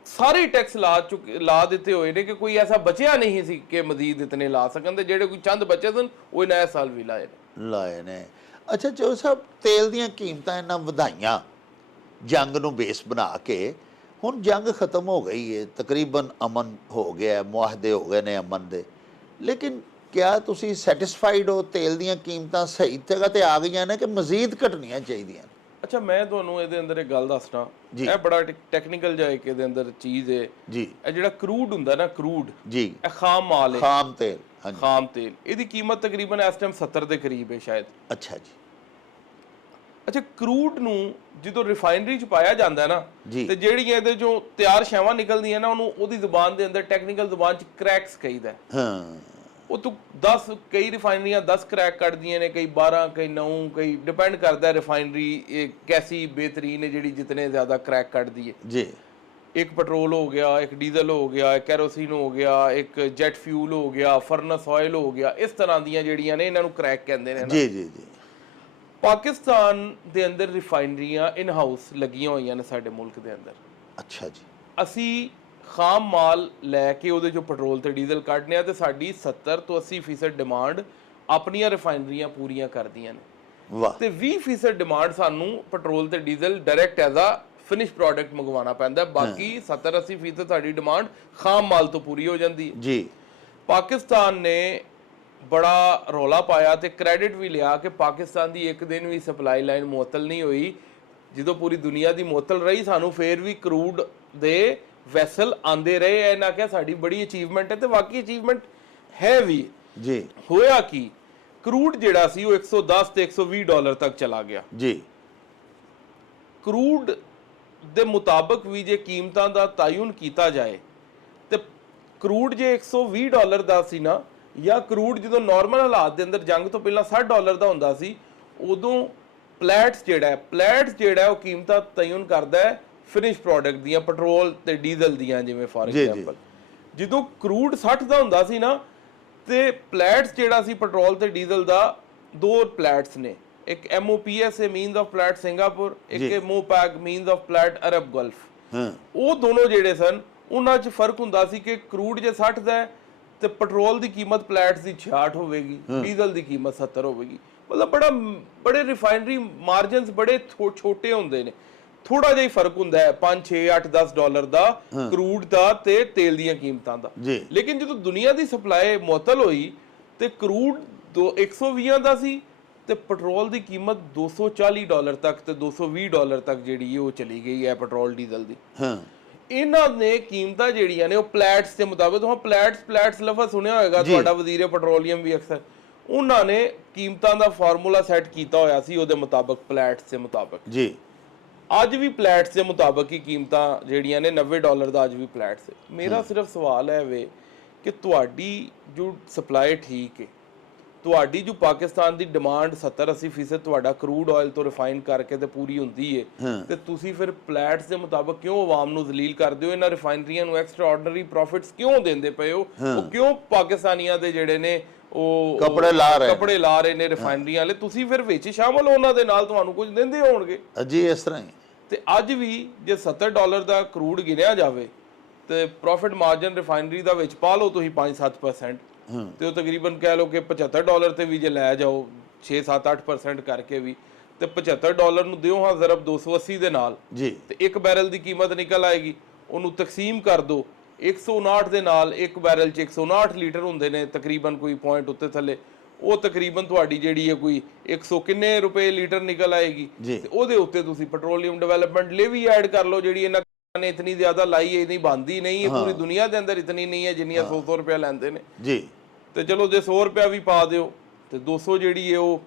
ਸਾਰੇ ਟੈਕਸ ਲਾ ਦਿੱਤੇ ਹੋਏ ਨੇ ਕਿ ਕੋਈ ਐਸਾ ਬਚਿਆ ਨਹੀਂ ਸੀ ਕਿ ਮਜ਼ੀਦ ਇਤਨੇ ਲਾ ਸਕਣ, ਤੇ ਜਿਹੜੇ ਕੋਈ ਚੰਦ ਬਚੇ ਸਨ ਉਹ ਇਹਨਾਂ ਇਸ ਸਾਲ ਵੀ ਲਾਏ ਨੇ। ਅੱਛਾ ਚੌਧਰੀ ਸਾਹਿਬ, ਤੇਲ ਦੀਆਂ ਕੀਮਤਾਂ ਇਹਨਾਂ ਵਧਾਈਆਂ ਜੰਗ ਨੂੰ ਬੇਸ ਬਣਾ ਕੇ, ਹੁਣ ਜੰਗ ਖਤਮ ਹੋ ਗਈ ਹੈ, ਤਕਰੀਬਨ ਅਮਨ ਹੋ ਗਿਆ, ਮੁਆਹਦੇ ਹੋ ਗਏ ਨੇ ਅਮਨ ਦੇ, ਲੇਕਿਨ ਕਿਆ ਤੁਸੀਂ ਸੈਟਿਸਫਾਈਡ ਹੋ? ਤੇਲ ਦੀਆਂ ਕੀਮਤਾਂ ਸਹੀ ਜਗ੍ਹਾ ਤੇ ਆ ਗਈਆਂ ਨੇ ਕਿ ਮਜ਼ੀਦ ਘਟਣੀਆਂ ਚਾਹੀਦੀਆਂ? ਅੱਛਾ, ਮੈਂ ਤੁਹਾਨੂੰ ਇਹਦੇ ਅੰਦਰ ਇੱਕ ਗੱਲ ਦੱਸਣਾ, ਇਹ ਬੜਾ ਟੈਕਨੀਕਲ ਜਿਹਾ ਇੱਕ ਇਹਦੇ ਅੰਦਰ ਚੀਜ਼ ਹੈ ਜੀ। ਇਹ ਜਿਹੜਾ ਕਰੂਡ ਹੁੰਦਾ ਨਾ, ਕਰੂਡ ਜੀ, ਇਹ ਖਾਮ ਮਾਲ ਹੈ, ਖਾਮ ਤੇਲ। ਖਾਮ ਤੇਲ, ਇਹਦੀ ਕੀਮਤ ਤਕਰੀਬਨ ਇਸ ਟਾਈਮ 70 ਦੇ ਕਰੀਬ ਹੈ ਸ਼ਾਇਦ। ਅੱਛਾ ਜੀ। ਅੱਛਾ, ਕਰੂਡ ਨੂੰ ਜਦੋਂ ਰਿਫਾਈਨਰੀ 'ਚ ਪਾਇਆ ਜਾਂਦਾ ਨਾ ਤੇ ਜਿਹੜੀਆਂ ਇਹਦੇ ਚੋਂ ਤਿਆਰ ਸ਼ੈਵਾਂ ਨਿਕਲਦੀਆਂ ਨਾ ਉਹਨੂੰ ਉਹਦੀ ਜ਼ੁਬਾਨ ਦੇ ਅੰਦਰ ਟੈਕਨੀਕਲ ਜ਼ੁਬਾਨ 'ਚ ਕ੍ਰੈਕਸ ਕਹੀਦਾ। ਉਹ ਤੋਂ 10 ਕਈ ਰਿਫਾਈਨਰੀਆਂ 10 ਕਰੈਕ ਕੱਢਦੀਆਂ ਨੇ, ਕਈ 12, ਕਈ 9, ਕਈ ਡਿਪੈਂਡ ਕਰਦਾ ਰਿਫਾਈਨਰੀ ਕੈਸੀ ਬਿਹਤਰੀਨ ਹੈ ਜਿਹੜੀ ਜਿਤਨੇ ਜ਼ਿਆਦਾ ਕਰੈਕ ਕੱਢਦੀ ਹੈ ਜੀ। ਇੱਕ ਪੈਟਰੋਲ ਹੋ ਗਿਆ, ਇੱਕ ਡੀਜ਼ਲ ਹੋ ਗਿਆ, ਇੱਕ ਕੈਰੋਸਿਨ ਹੋ ਗਿਆ, ਇੱਕ ਜੈਟ ਫਿਊਲ ਹੋ ਗਿਆ, ਫਰਨਸ ਆਇਲ ਹੋ ਗਿਆ, ਇਸ ਤਰ੍ਹਾਂ ਦੀਆਂ ਜਿਹੜੀਆਂ ਨੇ ਇਹਨਾਂ ਨੂੰ ਕਰੈਕ ਕਹਿੰਦੇ ਨੇ ਨਾ। ਜੀ ਜੀ ਜੀ। ਪਾਕਿਸਤਾਨ ਦੇ ਅੰਦਰ ਰਿਫਾਈਨਰੀਆਂ ਇਨ ਹਾਊਸ ਲੱਗੀਆਂ ਹੋਈਆਂ ਨੇ ਸਾਡੇ ਮੁਲਕ ਦੇ ਅੰਦਰ। ਅੱਛਾ ਜੀ। ਅਸੀਂ ਖਾਮ ਮਾਲ ਲੈ ਕੇ ਉਹਦੇ ਚੋਂ ਪੈਟਰੋਲ ਤੇ ਡੀਜ਼ਲ ਕੱਢਨੇ ਆ ਤੇ ਸਾਡੀ 70 ਤੋਂ 80% ਡਿਮਾਂਡ ਆਪਣੀਆਂ ਰਿਫਾਈਨਰੀਆਂ ਪੂਰੀਆਂ ਕਰਦੀਆਂ ਨੇ ਵਾਹ। ਤੇ 20% ਡਿਮਾਂਡ ਸਾਨੂੰ ਪੈਟਰੋਲ ਤੇ diesel direct as a finish product ਮੰਗਵਾਉਣਾ ਪੈਂਦਾ। ਬਾਕੀ 70-80% ਸਾਡੀ ਡਿਮਾਂਡ ਖਾਮ ਮਾਲ ਤੋਂ ਪੂਰੀ ਹੋ ਜਾਂਦੀ ਹੈ ਜੀ। ਪਾਕਿਸਤਾਨ ਨੇ ਬੜਾ ਰੌਲਾ ਪਾਇਆ ਤੇ ਕ੍ਰੈਡਿਟ ਵੀ ਲਿਆ ਕਿ ਪਾਕਿਸਤਾਨ ਦੀ ਇੱਕ ਦਿਨ ਵੀ ਸਪਲਾਈ ਲਾਈਨ ਮੁਅੱਤਲ ਨਹੀਂ ਹੋਈ। ਜਦੋਂ ਪੂਰੀ ਦੁਨੀਆ ਦੀ ਮੁਅੱਤਲ ਰਹੀ, ਸਾਨੂੰ ਫੇਰ ਵੀ ਕਰੂਡ ਦੇ ਵੈਸਲ ਆਂਦੇ ਰਹੇ। ਇਹਨਾਂ ਕਿਹਾ ਸਾਡੀ ਬੜੀ ਅਚੀਵਮੈਂਟ ਹੈ ਤੇ ਵਾਕਈ ਅਚੀਵਮੈਂਟ ਹੈ ਵੀ ਜੀ। ਹੋਇਆ ਕੀ, ਕਰੂਡ ਜਿਹੜਾ ਸੀ ਉਹ 110 ਤੇ 120 ਡਾਲਰ ਤੱਕ ਚਲਾ ਗਿਆ ਜੀ। ਕਰੂਡ ਦੇ ਮੁਤਾਬਕ ਵੀ ਜੇ ਕੀਮਤਾਂ ਦਾ ਤਾਯੁਨ ਕੀਤਾ ਜਾਏ ਤੇ ਕਰੂਡ ਜੇ 120 ਡਾਲਰ ਦਾ ਸੀ ਨਾ, ਜਾਂ ਕਰੂਡ ਜਦੋਂ ਨਾਰਮਲ ਹਾਲਾਤ ਦੇ ਅੰਦਰ ਜੰਗ ਤੋਂ ਪਹਿਲਾਂ 60 ਡਾਲਰ ਦਾ ਹੁੰਦਾ ਸੀ, ਉਦੋਂ ਪਲੈਟਸ ਜਿਹੜਾ ਉਹ ਕੀਮਤਾਂ ਤਾਯੁਨ ਕਰਦਾ ਹੈ ਫਿਨਿਸ਼ ਪ੍ਰੋਡਕਟ ਦੀਆਂ, ਪੈਟਰੋਲ ਤੇ ਡੀਜ਼ਲ ਦੀਆਂ। ਜਿਵੇਂ ਫਾਰ ਐਗਜ਼ਾਮਪਲ ਜਦੋਂ ਕਰੂਡ 60 ਦਾ ਹੁੰਦਾ ਸੀ ਨਾ, ਤੇ ਪਲੈਟਸ ਜਿਹੜਾ ਸੀ ਪੈਟਰੋਲ ਤੇ ਡੀਜ਼ਲ ਦਾ, ਦੋ ਪਲੈਟਸ ਨੇ, ਇੱਕ MOPS means of Platt Singapore, ਇੱਕ MOPAG means of Platt Arab Gulf. ਉਹ ਦੋਨੋਂ ਜਿਹੜੇ ਸਨ ਉਹਨਾਂ 'ਚ ਫਰਕ ਹੁੰਦਾ ਸੀ ਕਿ ਕਰੂਡ ਜੇ 60 ਦਾ ਹੈ ਤੇ ਪੈਟਰੋਲ ਦੀ ਕੀਮਤ ਪਲੈਟਸ ਦੀ 66 ਹੋਵੇਗੀ, ਡੀਜ਼ਲ ਦੀ ਕੀਮਤ 70 ਹੋਵੇਗੀ। ਮਤਲਬ ਬੜੇ ਰਿਫਾਈਨਰੀ ਮਾਰਜਨਸ ਬੜੇ ਛੋਟੇ ਹੁੰਦੇ ਨੇ, ਥੋੜਾ ਜਿਹਾ ਹੀ ਫਰਕ ਹੁੰਦਾ ਹੈ 5, 6, 8, 10 ਡਾਲਰ ਦਾ ਕਰੂਡ ਦਾ ਤੇ ਤੇਲ ਦੀਆਂ ਕੀਮਤਾਂ ਦਾ। ਲੇਕਿਨ ਜਦੋਂ ਦੁਨੀਆ ਦੀ ਸਪਲਾਈ ਮੁਅੱਤਲ ਹੋਈ ਤੇ ਕਰੂਡ 120 ਦਾ ਸੀ ਤੇ ਪੈਟਰੋਲ ਦੀ ਕੀਮਤ 240 ਡਾਲਰ ਤੱਕ ਤੇ 220 ਡਾਲਰ ਤੱਕ ਜਿਹੜੀ ਉਹ ਚਲੀ ਗਈ ਹੈ ਪੈਟਰੋਲ ਡੀਜ਼ਲ ਦੀ। ਇਹਨਾਂ ਨੇ ਕੀਮਤਾਂ ਜਿਹੜੀਆਂ ਨੇ ਉਹ ਪਲੈਟਸ ਦੇ ਮੁਤਾਬਕ, ਹਾਂ ਪਲੈਟਸ ਲਫ਼ਜ਼ ਸੁਣਿਆ ਹੋਏਗਾ ਤੁਹਾਡਾ ਵਜ਼ੀਰ ਪੈਟਰੋਲੀਅਮ ਵੀ ਅਕਸਰ, ਉਹਨਾਂ ਨੇ ਕੀਮਤਾਂ ਦਾ ਫਾਰਮੂਲਾ ਸੈੱਟ ਕੀਤਾ ਹੋਇਆ ਸੀ ਉਹਦੇ ਮੁਤਾਬਕ, ਪਲੈਟਸ ਦੇ ਮੁਤਾਬਕ ਜੀ। ਅੱਜ ਵੀ ਪਲੈਟਸ ਦੇ ਮੁਤਾਬਕ ਹੀ ਕੀਮਤਾਂ ਜਿਹੜੀਆਂ ਨੇ 90 ਡਾਲਰ ਦਾ ਅੱਜ ਵੀ ਪਲੈਟਸ ਹੈ। ਮੇਰਾ ਸਿਰਫ ਸਵਾਲ ਹੈ ਵੇ ਕਿ ਤੁਹਾਡੀ ਜੋ ਸਪਲਾਈ ਠੀਕ ਹੈ, ਤੁਹਾਡੀ ਜੋ ਪਾਕਿਸਤਾਨ ਦੀ ਡਿਮਾਂਡ 70-80% ਤੁਹਾਡਾ ਕਰੂਡ ਆਇਲ ਤੋਂ ਰਿਫਾਈਨ ਕਰਕੇ ਤੇ ਪੂਰੀ ਹੁੰਦੀ ਹੈ, ਤੇ ਤੁਸੀਂ ਫਿਰ ਪਲੈਟਸ ਦੇ ਮੁਤਾਬਕ ਕਿਉਂ ਆਵਾਮ ਨੂੰ ਜ਼ਲੀਲ ਕਰਦੇ ਹੋ? ਇਹਨਾਂ ਰਿਫਾਈਨਰੀਆਂ ਨੂੰ ਐਕਸਟਰਾ ਆਰਡੀਨਰੀ ਪ੍ਰੋਫਿਟਸ ਕਿਉਂ ਦਿੰਦੇ ਪਏ ਹੋ? ਉਹ ਕਿਉਂ ਪਾਕਿਸਤਾਨੀਆਂ ਦੇ ਜਿਹੜੇ ਨੇ ਉਹ ਕੱਪੜੇ ਲਾ ਰਹੇ ਨੇ ਰਿਫਾਈਨਰੀਆਂ ਵਾਲੇ? ਤੁਸੀਂ ਫਿਰ ਵਿੱਚ ਸ਼ਾਮਲ ਹੋ ਉਹਨਾਂ ਦੇ ਨਾਲ, ਤੁਹਾਨੂੰ ਕੁਝ ਦਿੰਦੇ ਹੋਣਗੇ ਜੀ ਇਸ ਤਰ੍ਹਾਂ ਹੀ। ਤੇ ਅੱਜ ਵੀ ਜੇ 70 ਡਾਲਰ ਦਾ ਕਰੂਡ ਗਿਣਿਆ ਜਾਵੇ ਤੇ ਪ੍ਰੋਫਿਟ ਮਾਰਜਨ ਰਿਫਾਈਨਰੀ ਦਾ ਵਿੱਚ ਪਾ ਲਓ ਤੁਸੀਂ 5-7%, ਤੇ ਉਹ ਤਕਰੀਬਨ ਕਹਿ ਲਓ ਕਿ 75 ਡਾਲਰ ਤੇ ਵੀ ਜੇ ਲੈ ਜਾਓ 6-7-8% ਕਰਕੇ ਵੀ, ਤੇ 75 ਡਾਲਰ ਨੂੰ ਦਿਓ ਹਾਂ ਜ਼ਰਬ 280 ਦੇ ਨਾਲ ਜੀ, ਤੇ ਇੱਕ ਬੈਰਲ ਦੀ ਕੀਮਤ ਨਿਕਲ ਆਏਗੀ। ਉਹਨੂੰ ਤਕਸੀਮ ਕਰ ਦਿਓ 159 ਦੇ ਨਾਲ, ਇੱਕ ਬੈਰਲ 'ਚ 159 ਲੀਟਰ ਹੁੰਦੇ ਨੇ ਤਕਰੀਬਨ, ਕੋਈ ਪੁਆਇੰਟ ਉੱਤੇ ਥੱਲੇ, ਉਹ ਤਕਰੀਬਨ ਤੁਹਾਡੀ ਜਿਹੜੀ ਹੈ ਕੋਈ 100 ਕਿੰਨੇ ਰੁਪਏ ਲੀਟਰ ਨਿਕਲ ਆਏਗੀ। ਤੇ ਉਹਦੇ ਉੱਤੇ ਤੁਸੀਂ ਪੈਟਰੋਲੀਅਮ ਡਿਵੈਲਪਮੈਂਟ ਲੇਵੀ ਐਡ ਕਰ ਲਓ, ਜਿਹੜੀ ਇਹਨਾਂ ਨੇ ਇਤਨੀ ਜ਼ਿਆਦਾ ਲਾਈ ਹੈ, ਇਤਨੀ ਬਣਦੀ ਨਹੀਂ ਹੈ ਪੂਰੀ ਦੁਨੀਆ ਦੇ ਅੰਦਰ, ਇਤਨੀ ਨਹੀਂ ਹੈ ਜਿੰਨੀਆਂ 100 ਰੁਪਏ ਲੈਂਦੇ ਨੇ ਜੀ। ਤੇ ਚਲੋ ਜੇ 100 ਰੁਪਇਆ ਵੀ ਪਾ ਦਿਓ ਤੇ 200 ਜਿਹੜੀ ਹੈ ਉਹ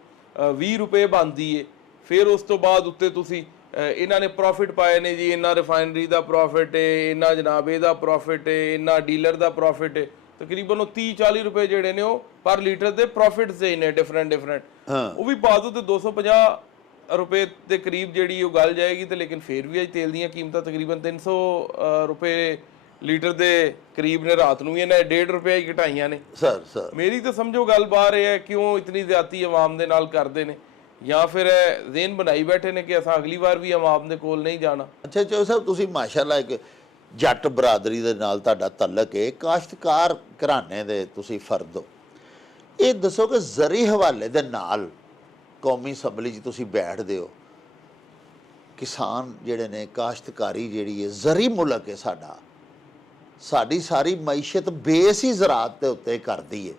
20 ਰੁਪਏ ਬਣਦੀ ਹੈ। ਫਿਰ ਉਸ ਤੋਂ ਬਾਅਦ ਉੱਤੇ ਤੁਸੀਂ ਇਹਨਾਂ ਨੇ ਪ੍ਰੋਫਿਟ ਪਾਏ ਨੇ ਜੀ, ਇਹਨਾਂ ਰਿਫਾਈਨਰੀ ਦਾ ਪ੍ਰੋਫਿਟ ਹੈ, ਇਹਨਾਂ ਜਨਾਬ ਇਹਦਾ ਪ੍ਰੋਫਿਟ ਹੈ, ਇਹਨਾਂ ਡੀਲਰ ਦਾ ਪ੍ਰੋਫਿਟ ਹੈ, ਤਕਰੀਬਨ ਉਹ 30-40 ਰੁਪਏ ਜਿਹੜੇ ਨੇ ਉਹ ਪਰ ਲੀਟਰ ਦੇ ਪ੍ਰੋਫਿਟਸ ਦੇ ਨੇ ਡਿਫਰੈਂਟ ਉਹ ਵੀ ਪਾ ਦਿਓ ਤੇ 250 ਰੁਪਏ ਦੇ ਕਰੀਬ ਜਿਹੜੀ ਉਹ ਗੱਲ ਜਾਏਗੀ। ਤੇ ਲੇਕਿਨ ਫਿਰ ਵੀ ਅੱਜ ਤੇਲ ਦੀਆਂ ਕੀਮਤਾਂ ਤਕਰੀਬਨ 300 ਰੁਪਏ ਲੀਟਰ ਦੇ ਕਰੀਬ ਨੇ, ਰਾਤ ਨੂੰ ਵੀ ਇਹਨਾਂ 1.5 ਰੁਪਏ ਹੀ ਘਟਾਈਆਂ ਨੇ। ਸਰ ਮੇਰੀ ਤਾਂ ਸਮਝੋ ਗੱਲ ਬਾਹਰ ਇਹ ਹੈ ਕਿਉਂ ਇਤਨੀ ਜ਼ਿਆਦਤੀ ਆਵਾਮ ਦੇ ਨਾਲ ਕਰਦੇ ਨੇ, ਜਾਂ ਫਿਰ ਜ਼ੇਨ ਬਣਾਈ ਬੈਠੇ ਨੇ ਕਿ ਅਸਾਂ ਅਗਲੀ ਵਾਰ ਵੀ ਆਵਾਮ ਦੇ ਕੋਲ ਨਹੀਂ ਜਾਣਾ। ਅੱਛਾ ਚੋ ਸਾਹਿਬ, ਤੁਸੀਂ ਮਾਸ਼ਾਅੱਲਾ ਇੱਕ ਜੱਟ ਬਰਾਦਰੀ ਦੇ ਨਾਲ ਤੁਹਾਡਾ ਤਾਲੁਕ ਹੈ, ਕਾਸ਼ਤਕਾਰ ਘਰਾਣੇ ਦੇ ਤੁਸੀਂ ਫਰਦ ਹੋ। ਇਹ ਦੱਸੋ ਕਿ ਜ਼ਰੀ ਹਵਾਲੇ ਦੇ ਨਾਲ ਕੌਮੀ ਅਸੈਂਬਲੀ 'ਚ ਤੁਸੀਂ ਬੈਠਦੇ ਹੋ, ਕਿਸਾਨ ਜਿਹੜੇ ਨੇ, ਕਾਸ਼ਤਕਾਰੀ ਜਿਹੜੀ ਹੈ, ਜ਼ਰੀ ਮੁਲਕ ਹੈ ਸਾਡਾ, ਸਾਡੀ ਸਾਰੀ ਮਈਸ਼ਤ ਬੇਸ ਹੀ ਜ਼ਰਾਤ ਦੇ ਉੱਤੇ ਕਰਦੀ ਹੈ,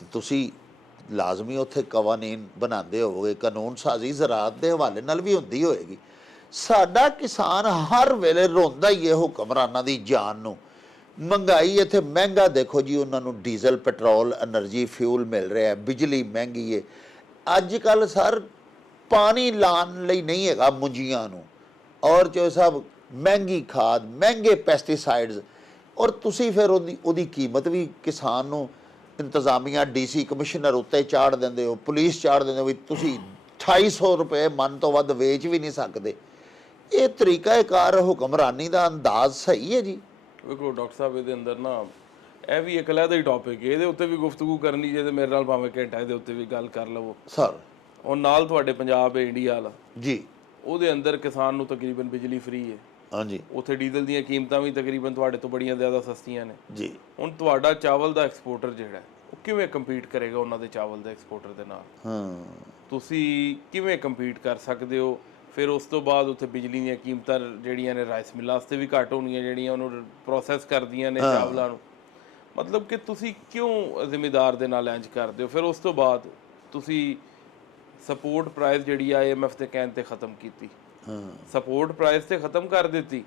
ਤੇ ਤੁਸੀਂ ਲਾਜ਼ਮੀ ਉੱਥੇ ਕਵਾਨੀਨ ਬਣਾਉਂਦੇ ਹੋਵੋਗੇ, ਕਾਨੂੰਨ ਸਾਜ਼ੀ ਜ਼ਰਾਤ ਦੇ ਹਵਾਲੇ ਨਾਲ ਵੀ ਹੁੰਦੀ ਹੋਏਗੀ। ਸਾਡਾ ਕਿਸਾਨ ਹਰ ਵੇਲੇ ਰੋਂਦਾ ਹੀ ਹੈ ਹੁਕਮਰਾਨਾਂ ਦੀ ਜਾਨ ਨੂੰ। ਮਹਿੰਗਾਈ ਇੱਥੇ ਮਹਿੰਗਾ ਦੇਖੋ ਜੀ, ਉਹਨਾਂ ਨੂੰ ਡੀਜ਼ਲ ਪੈਟਰੋਲ ਐਨਰਜੀ ਫਿਊਲ ਮਿਲ ਰਿਹਾ, ਬਿਜਲੀ ਮਹਿੰਗੀ ਹੈ। ਅੱਜ ਕੱਲ੍ਹ ਸਰ ਪਾਣੀ ਲਾਉਣ ਲਈ ਨਹੀਂ ਹੈਗਾ ਮੁੰਜੀਆਂ ਨੂੰ, ਔਰ ਜੋ ਸਭ ਮਹਿੰਗੀ ਖਾਦ, ਮਹਿੰਗੇ ਪੈਸਟੀਸਾਈਡਸ, ਔਰ ਤੁਸੀਂ ਫਿਰ ਉਹਦੀ ਕੀਮਤ ਵੀ ਕਿਸਾਨ ਨੂੰ ਇੰਤਜ਼ਾਮੀਆ ਡੀਸੀ ਕਮਿਸ਼ਨਰ ਉੱਤੇ ਚਾੜ ਦਿੰਦੇ ਹੋ, ਪੁਲਿਸ ਚਾੜ ਦਿੰਦੇ ਹੋ ਵੀ ਤੁਸੀਂ 2800 ਰੁਪਏ ਮਨ ਤੋਂ ਵੱਧ ਵੇਚ ਵੀ ਨਹੀਂ ਸਕਦੇ। ਇਹ ਤਰੀਕਾਕਾਰ ਹੁਕਮਰਾਨੀ ਦਾ ਅੰਦਾਜ਼ ਸਹੀ ਹੈ ਜੀ? ਵੇਖੋ ਡਾਕਟਰ ਸਾਹਿਬ, ਇਹਦੇ ਅੰਦਰ ਨਾ ਇਹ ਵੀ ਇੱਕ ਅਲੱਗਾ ਹੀ ਟੌਪਿਕ ਹੈ, ਇਹਦੇ ਉੱਤੇ ਵੀ ਗੁਫ਼ਤਗੂ ਕਰਨੀ ਜੇ ਤੇ ਮੇਰੇ ਨਾਲ ਭਾਵੇਂ ਘੰਟਾ ਇਹਦੇ ਉੱਤੇ ਵੀ ਗੱਲ ਕਰ ਲਵੋ ਸਰ। ਔਰ ਨਾਲ ਤੁਹਾਡੇ ਪੰਜਾਬ ਹੈ ਇੰਡੀਆ ਵਾਲਾ ਜੀ, ਉਹਦੇ ਅੰਦਰ ਕਿਸਾਨ ਨੂੰ ਤਕਰੀਬਨ ਬਿਜਲੀ ਫ੍ਰੀ ਹੈ। ਹਾਂਜੀ ਉੱਥੇ ਡੀਜ਼ਲ ਦੀਆਂ ਕੀਮਤਾਂ ਵੀ ਤਕਰੀਬਨ ਤੁਹਾਡੇ ਤੋਂ ਬੜੀਆਂ ਜ਼ਿਆਦਾ ਸਸਤੀਆਂ ਨੇ। ਜੀ। ਹੁਣ ਤੁਹਾਡਾ ਚਾਵਲ ਦਾ ਐਕਸਪੋਰਟਰ ਜਿਹੜਾ ਉਹ ਕਿਵੇਂ ਕੰਪੀਟ ਕਰੇਗਾ ਉਹਨਾਂ ਦੇ ਚਾਵਲ ਦੇ ਐਕਸਪੋਰਟਰ ਦੇ ਨਾਲ? ਹਾਂ, ਤੁਸੀਂ ਕਿਵੇਂ ਕੰਪੀਟ ਕਰ ਸਕਦੇ ਹੋ? ਫਿਰ ਉਸ ਤੋਂ ਬਾਅਦ ਉੱਥੇ ਬਿਜਲੀ ਦੀਆਂ ਕੀਮਤਾਂ ਜਿਹੜੀਆਂ ਨੇ ਰਾਈਸ ਮਿਲਾਂ ਵਾਸਤੇ ਵੀ ਘੱਟ ਹੋਣੀਆਂ, ਜਿਹੜੀਆਂ ਉਹਨੂੰ ਪ੍ਰੋਸੈਸ ਕਰਦੀਆਂ ਨੇ ਚਾਵਲਾਂ ਨੂੰ। ਮਤਲਬ ਕਿ ਤੁਸੀਂ ਕਿਉਂ ਜ਼ਿਮੀਦਾਰ ਦੇ ਨਾਲ ਇੰਜ ਕਰਦੇ ਹੋ? ਫਿਰ ਉਸ ਤੋਂ ਬਾਅਦ ਤੁਸੀਂ ਸਪੋਰਟ ਪ੍ਰਾਈਸ ਜਿਹੜੀ ਆ IMF ਦੇ ਕਹਿਣ ਤੇ ਖਤਮ ਕੀਤੀ। ਸਪੋਰਟ ਪ੍ਰਾਈਸ ਤੇ ਖਤਮ ਕਰ ਦਿੱਤੀ।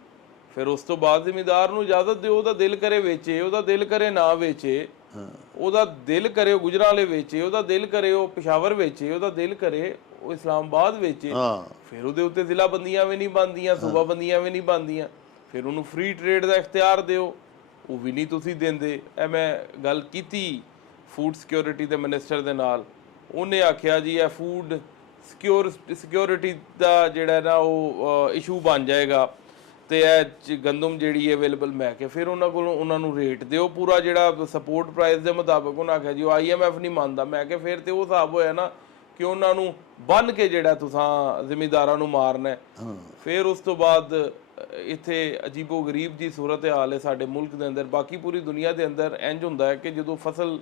ਫਿਰ ਉਸ ਤੋਂ ਬਾਅਦ ਜ਼ਿਮੀਦਾਰ ਨੂੰ ਇਜਾਜ਼ਤ ਦਿਓ, ਉਹਦਾ ਦਿਲ ਕਰੇ ਵੇਚੇ, ਉਹਦਾ ਦਿਲ ਕਰੇ ਨਾ ਵੇਚੇ, ਉਹਦਾ ਦਿਲ ਕਰੇ ਉਹ ਗੁਜਰਾਂਵਾਲੇ ਵੇਚੇ, ਉਹਦਾ ਦਿਲ ਕਰੇ ਉਹ ਪਿਸ਼ਾਵਰ ਵੇਚੇ, ਉਹਦਾ ਦਿਲ ਕਰੇ ਉਹ ਇਸਲਾਮਾਬਾਦ ਵੇਚੇ। ਫਿਰ ਉਹਦੇ ਉੱਤੇ ਜ਼ਿਲ੍ਹਾ ਬੰਦੀਆਂ ਵੀ ਨਹੀਂ ਬਣਦੀਆਂ, ਸੂਬਾ ਬੰਦੀਆਂ ਵੀ ਨਹੀਂ ਬਣਦੀਆਂ। ਫਿਰ ਉਹਨੂੰ ਫ੍ਰੀ ਟ੍ਰੇਡ ਦਾ ਇਖਤਿਆਰ ਦਿਓ, ਉਹ ਵੀ ਨਹੀਂ ਤੁਸੀਂ ਦਿੰਦੇ। ਇਹ ਮੈਂ ਗੱਲ ਕੀਤੀ ਫੂਡ ਸਿਕਿਉਰਿਟੀ ਦੇ ਮਿਨਿਸਟਰ ਦੇ ਨਾਲ, ਉਹਨੇ ਆਖਿਆ ਜੀ ਇਹ ਫੂਡ ਸਿਕਿਉਰਿਟੀ ਦਾ ਜਿਹੜਾ ਨਾ ਉਹ ਇਸ਼ੂ ਬਣ ਜਾਏਗਾ ਤੇ ਇਹ ਗੰਦਮ ਜਿਹੜੀ ਅਵੇਲੇਬਲ। ਮੈਂ ਕਿਹਾ ਫਿਰ ਉਹਨਾਂ ਕੋਲੋਂ ਉਹਨਾਂ ਨੂੰ ਰੇਟ ਦਿਓ ਪੂਰਾ ਜਿਹੜਾ ਸਪੋਰਟ ਪ੍ਰਾਈਸ ਦੇ ਮੁਤਾਬਕ। ਉਹਨਾਂ ਆਖਿਆ ਜੀ ਉਹ IMF ਨਹੀਂ ਮੰਨਦਾ। ਮੈਂ ਕਿਹਾ ਫਿਰ ਤੇ ਉਹ ਹਿਸਾਬ ਹੋਇਆ ਨਾ ਕਿ ਉਹਨਾਂ ਨੂੰ ਬੰਨ ਕੇ ਜਿਹੜਾ ਤੁਸੀਂ ਜ਼ਿਮੀਦਾਰਾਂ ਨੂੰ ਮਾਰਨਾ। ਫਿਰ ਉਸ ਤੋਂ ਬਾਅਦ ਇੱਥੇ ਅਜੀਬੋ ਗਰੀਬ ਦੀ ਸੂਰਤ ਹਾਲ ਹੈ ਸਾਡੇ ਮੁਲਕ ਦੇ ਅੰਦਰ। ਬਾਕੀ ਪੂਰੀ ਦੁਨੀਆ ਦੇ ਅੰਦਰ ਇੰਜ ਹੁੰਦਾ ਹੈ ਕਿ ਜਦੋਂ ਫਸਲ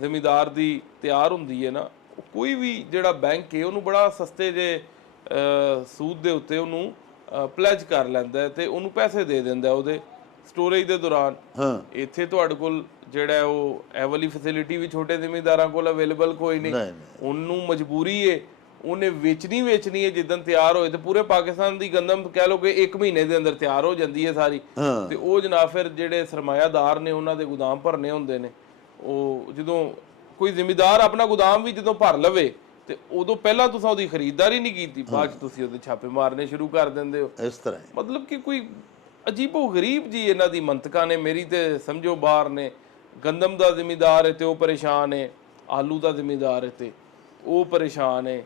ਜ਼ਿਮੀਦਾਰ ਦੀ ਤਿਆਰ ਹੁੰਦੀ ਹੈ ਨਾ, ਕੋਈ ਵੀ ਜਿਹੜਾ ਬੈਂਕ ਹੈ ਉਹਨੂੰ ਬੜਾ ਸਸਤੇ ਜੇ ਸੂਦ ਦੇ ਉੱਤੇ ਉਹਨੂੰ ਪਲੇਜ ਕਰ ਲੈਂਦਾ ਤੇ ਉਹਨੂੰ ਪੈਸੇ ਦੇ ਦਿੰਦਾ ਉਹਦੇ ਸਟੋਰੇਜ ਦੇ ਦੌਰਾਨ। ਇੱਥੇ ਤੁਹਾਡੇ ਕੋਲ ਜਿਹੜਾ ਉਹ ਇਹ ਵਾਲੀ ਫੈਸਿਲਿਟੀ ਵੀ ਛੋਟੇ ਜ਼ਿਮੀਦਾਰਾਂ ਕੋਲ ਅਵੇਲੇਬਲ ਕੋਈ ਨਹੀਂ। ਉਹਨੂੰ ਮਜਬੂਰੀ ਹੈ, ਉਹਨੇ ਵੇਚਣੀ ਹੈ ਜਿੱਦਣ ਤਿਆਰ ਹੋਏ। ਤੇ ਪੂਰੇ ਪਾਕਿਸਤਾਨ ਦੀ ਗੰਦਮ ਕਹਿ ਲਓ ਕਿ 1 ਮਹੀਨੇ ਦੇ ਅੰਦਰ ਤਿਆਰ ਹੋ ਜਾਂਦੀ ਹੈ ਸਾਰੀ। ਤੇ ਉਹ ਜਨਾਬ ਫਿਰ ਜਿਹੜੇ ਸਰਮਾਇਆਦਾਰ ਨੇ ਉਹਨਾਂ ਦੇ ਗੋਦਾਮ ਭਰਨੇ ਹੁੰਦੇ ਨੇ। ਉਹ ਜਦੋਂ ਕੋਈ ਜ਼ਿਮੀਦਾਰ ਆਪਣਾ ਗੋਦਾਮ ਵੀ ਜਦੋਂ ਭਰ ਲਵੇ ਤੇ ਉਦੋਂ ਪਹਿਲਾਂ ਤੁਸੀਂ ਉਹਦੀ ਖਰੀਦਦਾਰੀ ਨਹੀਂ ਕੀਤੀ, ਬਾਅਦ 'ਚ ਤੁਸੀਂ ਉਹਦੇ ਛਾਪੇ ਮਾਰਨੇ ਸ਼ੁਰੂ ਕਰ ਦਿੰਦੇ ਹੋ। ਇਸ ਤਰ੍ਹਾਂ ਮਤਲਬ ਕਿ ਕੋਈ ਅਜੀਬੋ ਗਰੀਬ ਜੀ ਇਹਨਾਂ ਦੀ ਮੰਤਕਾਂ ਨੇ, ਮੇਰੀ ਤੇ ਸਮਝੋ ਬਾਹਰ ਨੇ। ਗੰਦਮ ਦਾ ਜ਼ਿਮੀਦਾਰ ਹੈ ਤੇ ਉਹ ਪਰੇਸ਼ਾਨ ਹੈ, ਆਲੂ ਦਾ ਜ਼ਿਮੀਦਾਰ ਹੈ ਤੇ ਉਹ ਪਰੇਸ਼ਾਨ ਹੈ,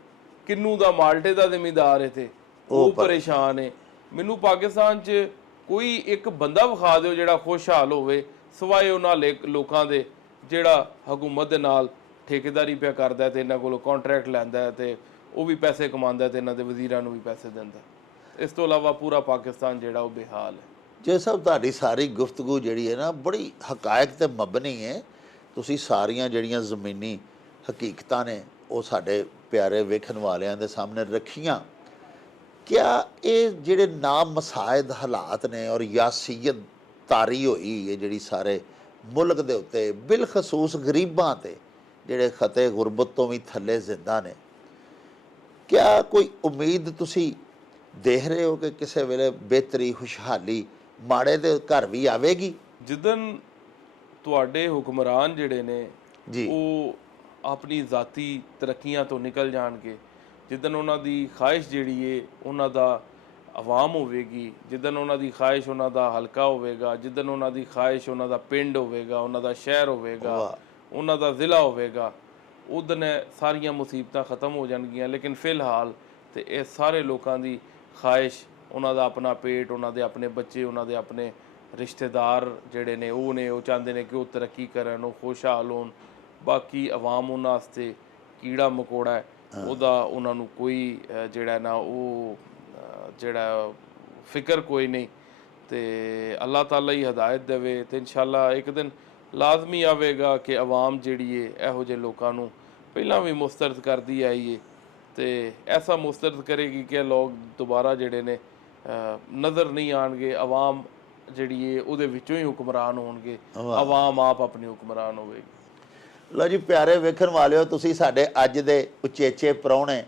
ਕਿੰਨੂ ਦਾ ਮਾਲਟੇ ਦਾ ਜ਼ਿਮੀਦਾਰ ਹੈ ਤੇ ਉਹ ਪਰੇਸ਼ਾਨ ਹੈ। ਮੈਨੂੰ ਪਾਕਿਸਤਾਨ 'ਚ ਕੋਈ ਇੱਕ ਬੰਦਾ ਵਿਖਾ ਦਿਓ ਜਿਹੜਾ ਖੁਸ਼ਹਾਲ ਹੋਵੇ ਸਿਵਾਏ ਉਹਨਾਂ ਲੋਕਾਂ ਦੇ ਜਿਹੜਾ ਹਕੂਮਤ ਦੇ ਨਾਲ ਠੇਕੇਦਾਰੀ ਪਿਆ ਕਰਦਾ ਤੇ ਇਹਨਾਂ ਕੋਲੋਂ ਕੰਟਰੈਕਟ ਲੈਂਦਾ ਤੇ ਉਹ ਵੀ ਪੈਸੇ ਕਮਾਉਂਦਾ ਤੇ ਇਹਨਾਂ ਦੇ ਵਜ਼ੀਰਾਂ ਨੂੰ ਵੀ ਪੈਸੇ ਦਿੰਦਾ। ਇਸ ਤੋਂ ਇਲਾਵਾ ਪੂਰਾ ਪਾਕਿਸਤਾਨ ਜਿਹੜਾ ਉਹ ਬੇਹਾਲ ਹੈ। ਜੇ ਸਭ ਤੁਹਾਡੀ ਸਾਰੀ ਗੁਫ਼ਤਗੂ ਜਿਹੜੀ ਹੈ ਨਾ ਬੜੀ ਹਕਾਇਕ ਤੇ ਮਬਨੀ ਹੈ। ਤੁਸੀਂ ਸਾਰੀਆਂ ਜਿਹੜੀਆਂ ਜ਼ਮੀਨੀ ਹਕੀਕਤਾਂ ਨੇ ਉਹ ਸਾਡੇ ਪਿਆਰੇ ਵੇਖਣ ਵਾਲਿਆਂ ਦੇ ਸਾਹਮਣੇ ਰੱਖੀਆਂ। ਕਿਆ ਇਹ ਜਿਹੜੇ ਨਾਮਸਾਇਦ ਹਾਲਾਤ ਨੇ ਔਰ ਯਾਸੀਅਤ ਤਾਰੀ ਹੋਈ ਹੈ ਜਿਹੜੀ ਸਾਰੇ ਮੁਲਕ ਦੇ ਉੱਤੇ, ਬਿਲਖਸੂਸ ਗਰੀਬਾਂ ਤੇ ਜਿਹੜੇ ਖਤੇ ਗੁਰਬਤ ਤੋਂ ਵੀ ਥੱਲੇ ਜ਼ਿੰਦਾ ਨੇ, ਕਿਆ ਕੋਈ ਉਮੀਦ ਤੁਸੀਂ ਦੇਖ ਰਹੇ ਹੋ ਕਿ ਕਿਸੇ ਵੇਲੇ ਬਿਹਤਰੀ ਖੁਸ਼ਹਾਲੀ ਮਾੜੇ ਦੇ ਘਰ ਵੀ ਆਵੇਗੀ? ਜਿੱਦਣ ਤੁਹਾਡੇ ਹੁਕਮਰਾਨ ਜਿਹੜੇ ਨੇ ਜੀ ਉਹ ਆਪਣੀ ਜ਼ਾਤੀ ਤਰੱਕੀਆਂ ਤੋਂ ਨਿਕਲ ਜਾਣਗੇ, ਜਿੱਦਣ ਉਹਨਾਂ ਦੀ ਖਾਹਿਸ਼ ਜਿਹੜੀ ਏ ਉਹਨਾਂ ਦਾ ਆਵਾਮ ਹੋਵੇਗੀ, ਜਿੱਦਣ ਉਹਨਾਂ ਦੀ ਖਾਹਿਸ਼ ਉਹਨਾਂ ਦਾ ਹਲਕਾ ਹੋਵੇਗਾ, ਜਿੱਦਣ ਉਹਨਾਂ ਦੀ ਖਾਹਿਸ਼ ਉਹਨਾਂ ਦਾ ਪਿੰਡ ਹੋਵੇਗਾ, ਉਹਨਾਂ ਦਾ ਸ਼ਹਿਰ ਹੋਵੇਗਾ, ਉਹਨਾਂ ਦਾ ਜ਼ਿਲ੍ਹਾ ਹੋਵੇਗਾ, ਉਦੋਂ ਸਾਰੀਆਂ ਮੁਸੀਬਤਾਂ ਖਤਮ ਹੋ ਜਾਣਗੀਆਂ। ਲੇਕਿਨ ਫਿਲਹਾਲ ਤੇ ਇਹ ਸਾਰੇ ਲੋਕਾਂ ਦੀ ਖਾਹਿਸ਼, ਉਹਨਾਂ ਦਾ ਆਪਣਾ ਪੇਟ, ਉਹਨਾਂ ਦੇ ਆਪਣੇ ਬੱਚੇ, ਉਹਨਾਂ ਦੇ ਆਪਣੇ ਰਿਸ਼ਤੇਦਾਰ ਜਿਹੜੇ ਨੇ ਉਹ ਚਾਹੁੰਦੇ ਨੇ ਕਿ ਉਹ ਤਰੱਕੀ ਕਰਨ, ਉਹ ਖੁਸ਼ਹਾਲ ਹੋਣ। ਬਾਕੀ ਆਵਾਮ ਉਹਨਾਂ ਵਾਸਤੇ ਕੀੜਾ ਮਕੌੜਾ ਹੈ, ਉਹਦਾ ਉਹਨਾਂ ਨੂੰ ਕੋਈ ਜਿਹੜਾ ਨਾ ਉਹ ਜਿਹੜਾ ਫਿਕਰ ਕੋਈ ਨਹੀਂ। ਤੇ ਅੱਲਾਹ ਤਾਲਾ ਹੀ ਹਦਾਇਤ ਦੇਵੇ ਤੇ ਇਨਸ਼ਾਅੱਲਾ ਇੱਕ ਦਿਨ ਲਾਜ਼ਮੀ ਆਵੇਗਾ ਕਿ ਆਵਾਮ ਜਿਹੜੀ ਹੈ ਇਹੋ ਜਿਹੇ ਲੋਕਾਂ ਨੂੰ ਪਹਿਲਾਂ ਵੀ ਮੁਸਤਰਦ ਕਰਦੀ ਆਈ ਹੈ ਤੇ ਐਸਾ ਮੁਸਤਰਦ ਕਰੇਗੀ ਕਿ ਲੋਕ ਦੁਬਾਰਾ ਜਿਹੜੇ ਨੇ ਨਜ਼ਰ ਨਹੀਂ ਆਣਗੇ। ਆਵਾਮ ਜਿਹੜੀ ਹੈ ਉਹਦੇ ਵਿੱਚੋਂ ਹੀ ਹੁਕਮਰਾਨ ਹੋਣਗੇ, ਆਵਾਮ ਆਪ ਆਪਣੀ ਹੁਕਮਰਾਨ ਹੋਵੇਗੀ। ਲਓ ਜੀ ਪਿਆਰੇ ਵੇਖਣ ਵਾਲਿਓ, ਤੁਸੀਂ ਸਾਡੇ ਅੱਜ ਦੇ ਉਚੇਚੇ ਪ੍ਰਾਹੁਣੇ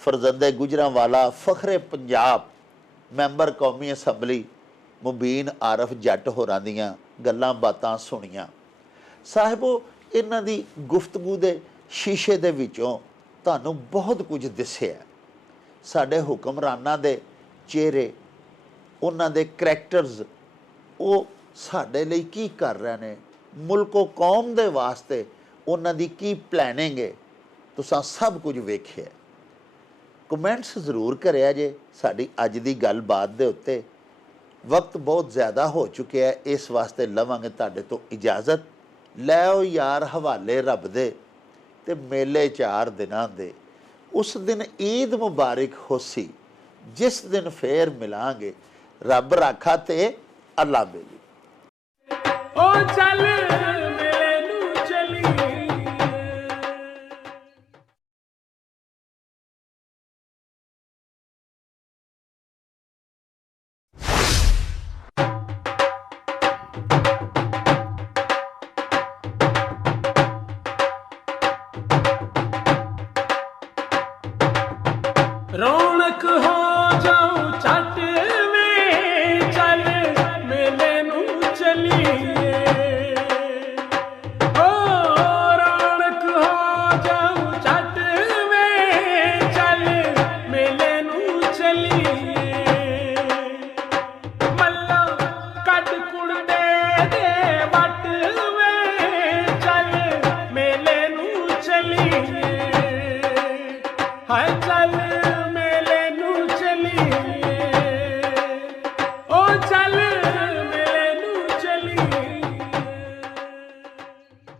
ਫਰਜ਼ੰਦੇ ਗੁਜਰਾਂਵਾਲਾ ਫਖਰੇ ਪੰਜਾਬ ਮੈਂਬਰ ਕੌਮੀ ਅਸੈਂਬਲੀ ਮੁਬੀਨ ਆਰਫ ਜੱਟ ਹੋਰਾਂ ਦੀਆਂ ਗੱਲਾਂ ਬਾਤਾਂ ਸੁਣੀਆਂ। ਸਾਹਿਬੋ, ਇਹਨਾਂ ਦੀ ਗੁਫ਼ਤਗੂ ਦੇ ਸ਼ੀਸ਼ੇ ਦੇ ਵਿੱਚੋਂ ਤੁਹਾਨੂੰ ਬਹੁਤ ਕੁਝ ਦਿਸਿਆ। ਸਾਡੇ ਹੁਕਮਰਾਨਾਂ ਦੇ ਚਿਹਰੇ, ਉਹਨਾਂ ਦੇ ਕਰੈਕਟਰਸ, ਉਹ ਸਾਡੇ ਲਈ ਕੀ ਕਰ ਰਹੇ ਨੇ, ਮੁਲਕੋ ਕੌਮ ਦੇ ਵਾਸਤੇ ਉਹਨਾਂ ਦੀ ਕੀ ਪਲੈਨਿੰਗ ਹੈ, ਤੁਸੀਂ ਸਭ ਕੁਝ ਵੇਖਿਆ। ਕਮੈਂਟਸ ਜ਼ਰੂਰ ਕਰਿਆ ਜੇ ਸਾਡੀ ਅੱਜ ਦੀ ਗੱਲਬਾਤ ਦੇ ਉੱਤੇ। ਵਕਤ ਬਹੁਤ ਜ਼ਿਆਦਾ ਹੋ ਚੁੱਕਿਆ ਹੈ, ਇਸ ਵਾਸਤੇ ਲਵਾਂਗੇ ਤੁਹਾਡੇ ਤੋਂ ਇਜਾਜ਼ਤ। ਲੈ ਆਓ ਯਾਰ ਹਵਾਲੇ ਰੱਬ ਦੇ ਤੇ ਮੇਲੇ 4 ਦਿਨਾਂ ਦੇ। ਉਸ ਦਿਨ ਈਦ ਮੁਬਾਰਕ ਹੋਸੀ, ਜਿਸ ਦਿਨ ਫੇਰ ਮਿਲਾਂਗੇ। ਰੱਬ ਰਾਖਾ ਤੇ ਅੱਲਾ ਬੇਲੀ। ਓ ਚੱਲ ਮੇਲੇ ਨੂੰ ਚੱਲੀਏ। ਰੌਣਕ ਹੋ ਜਾਊ ਝੱਟ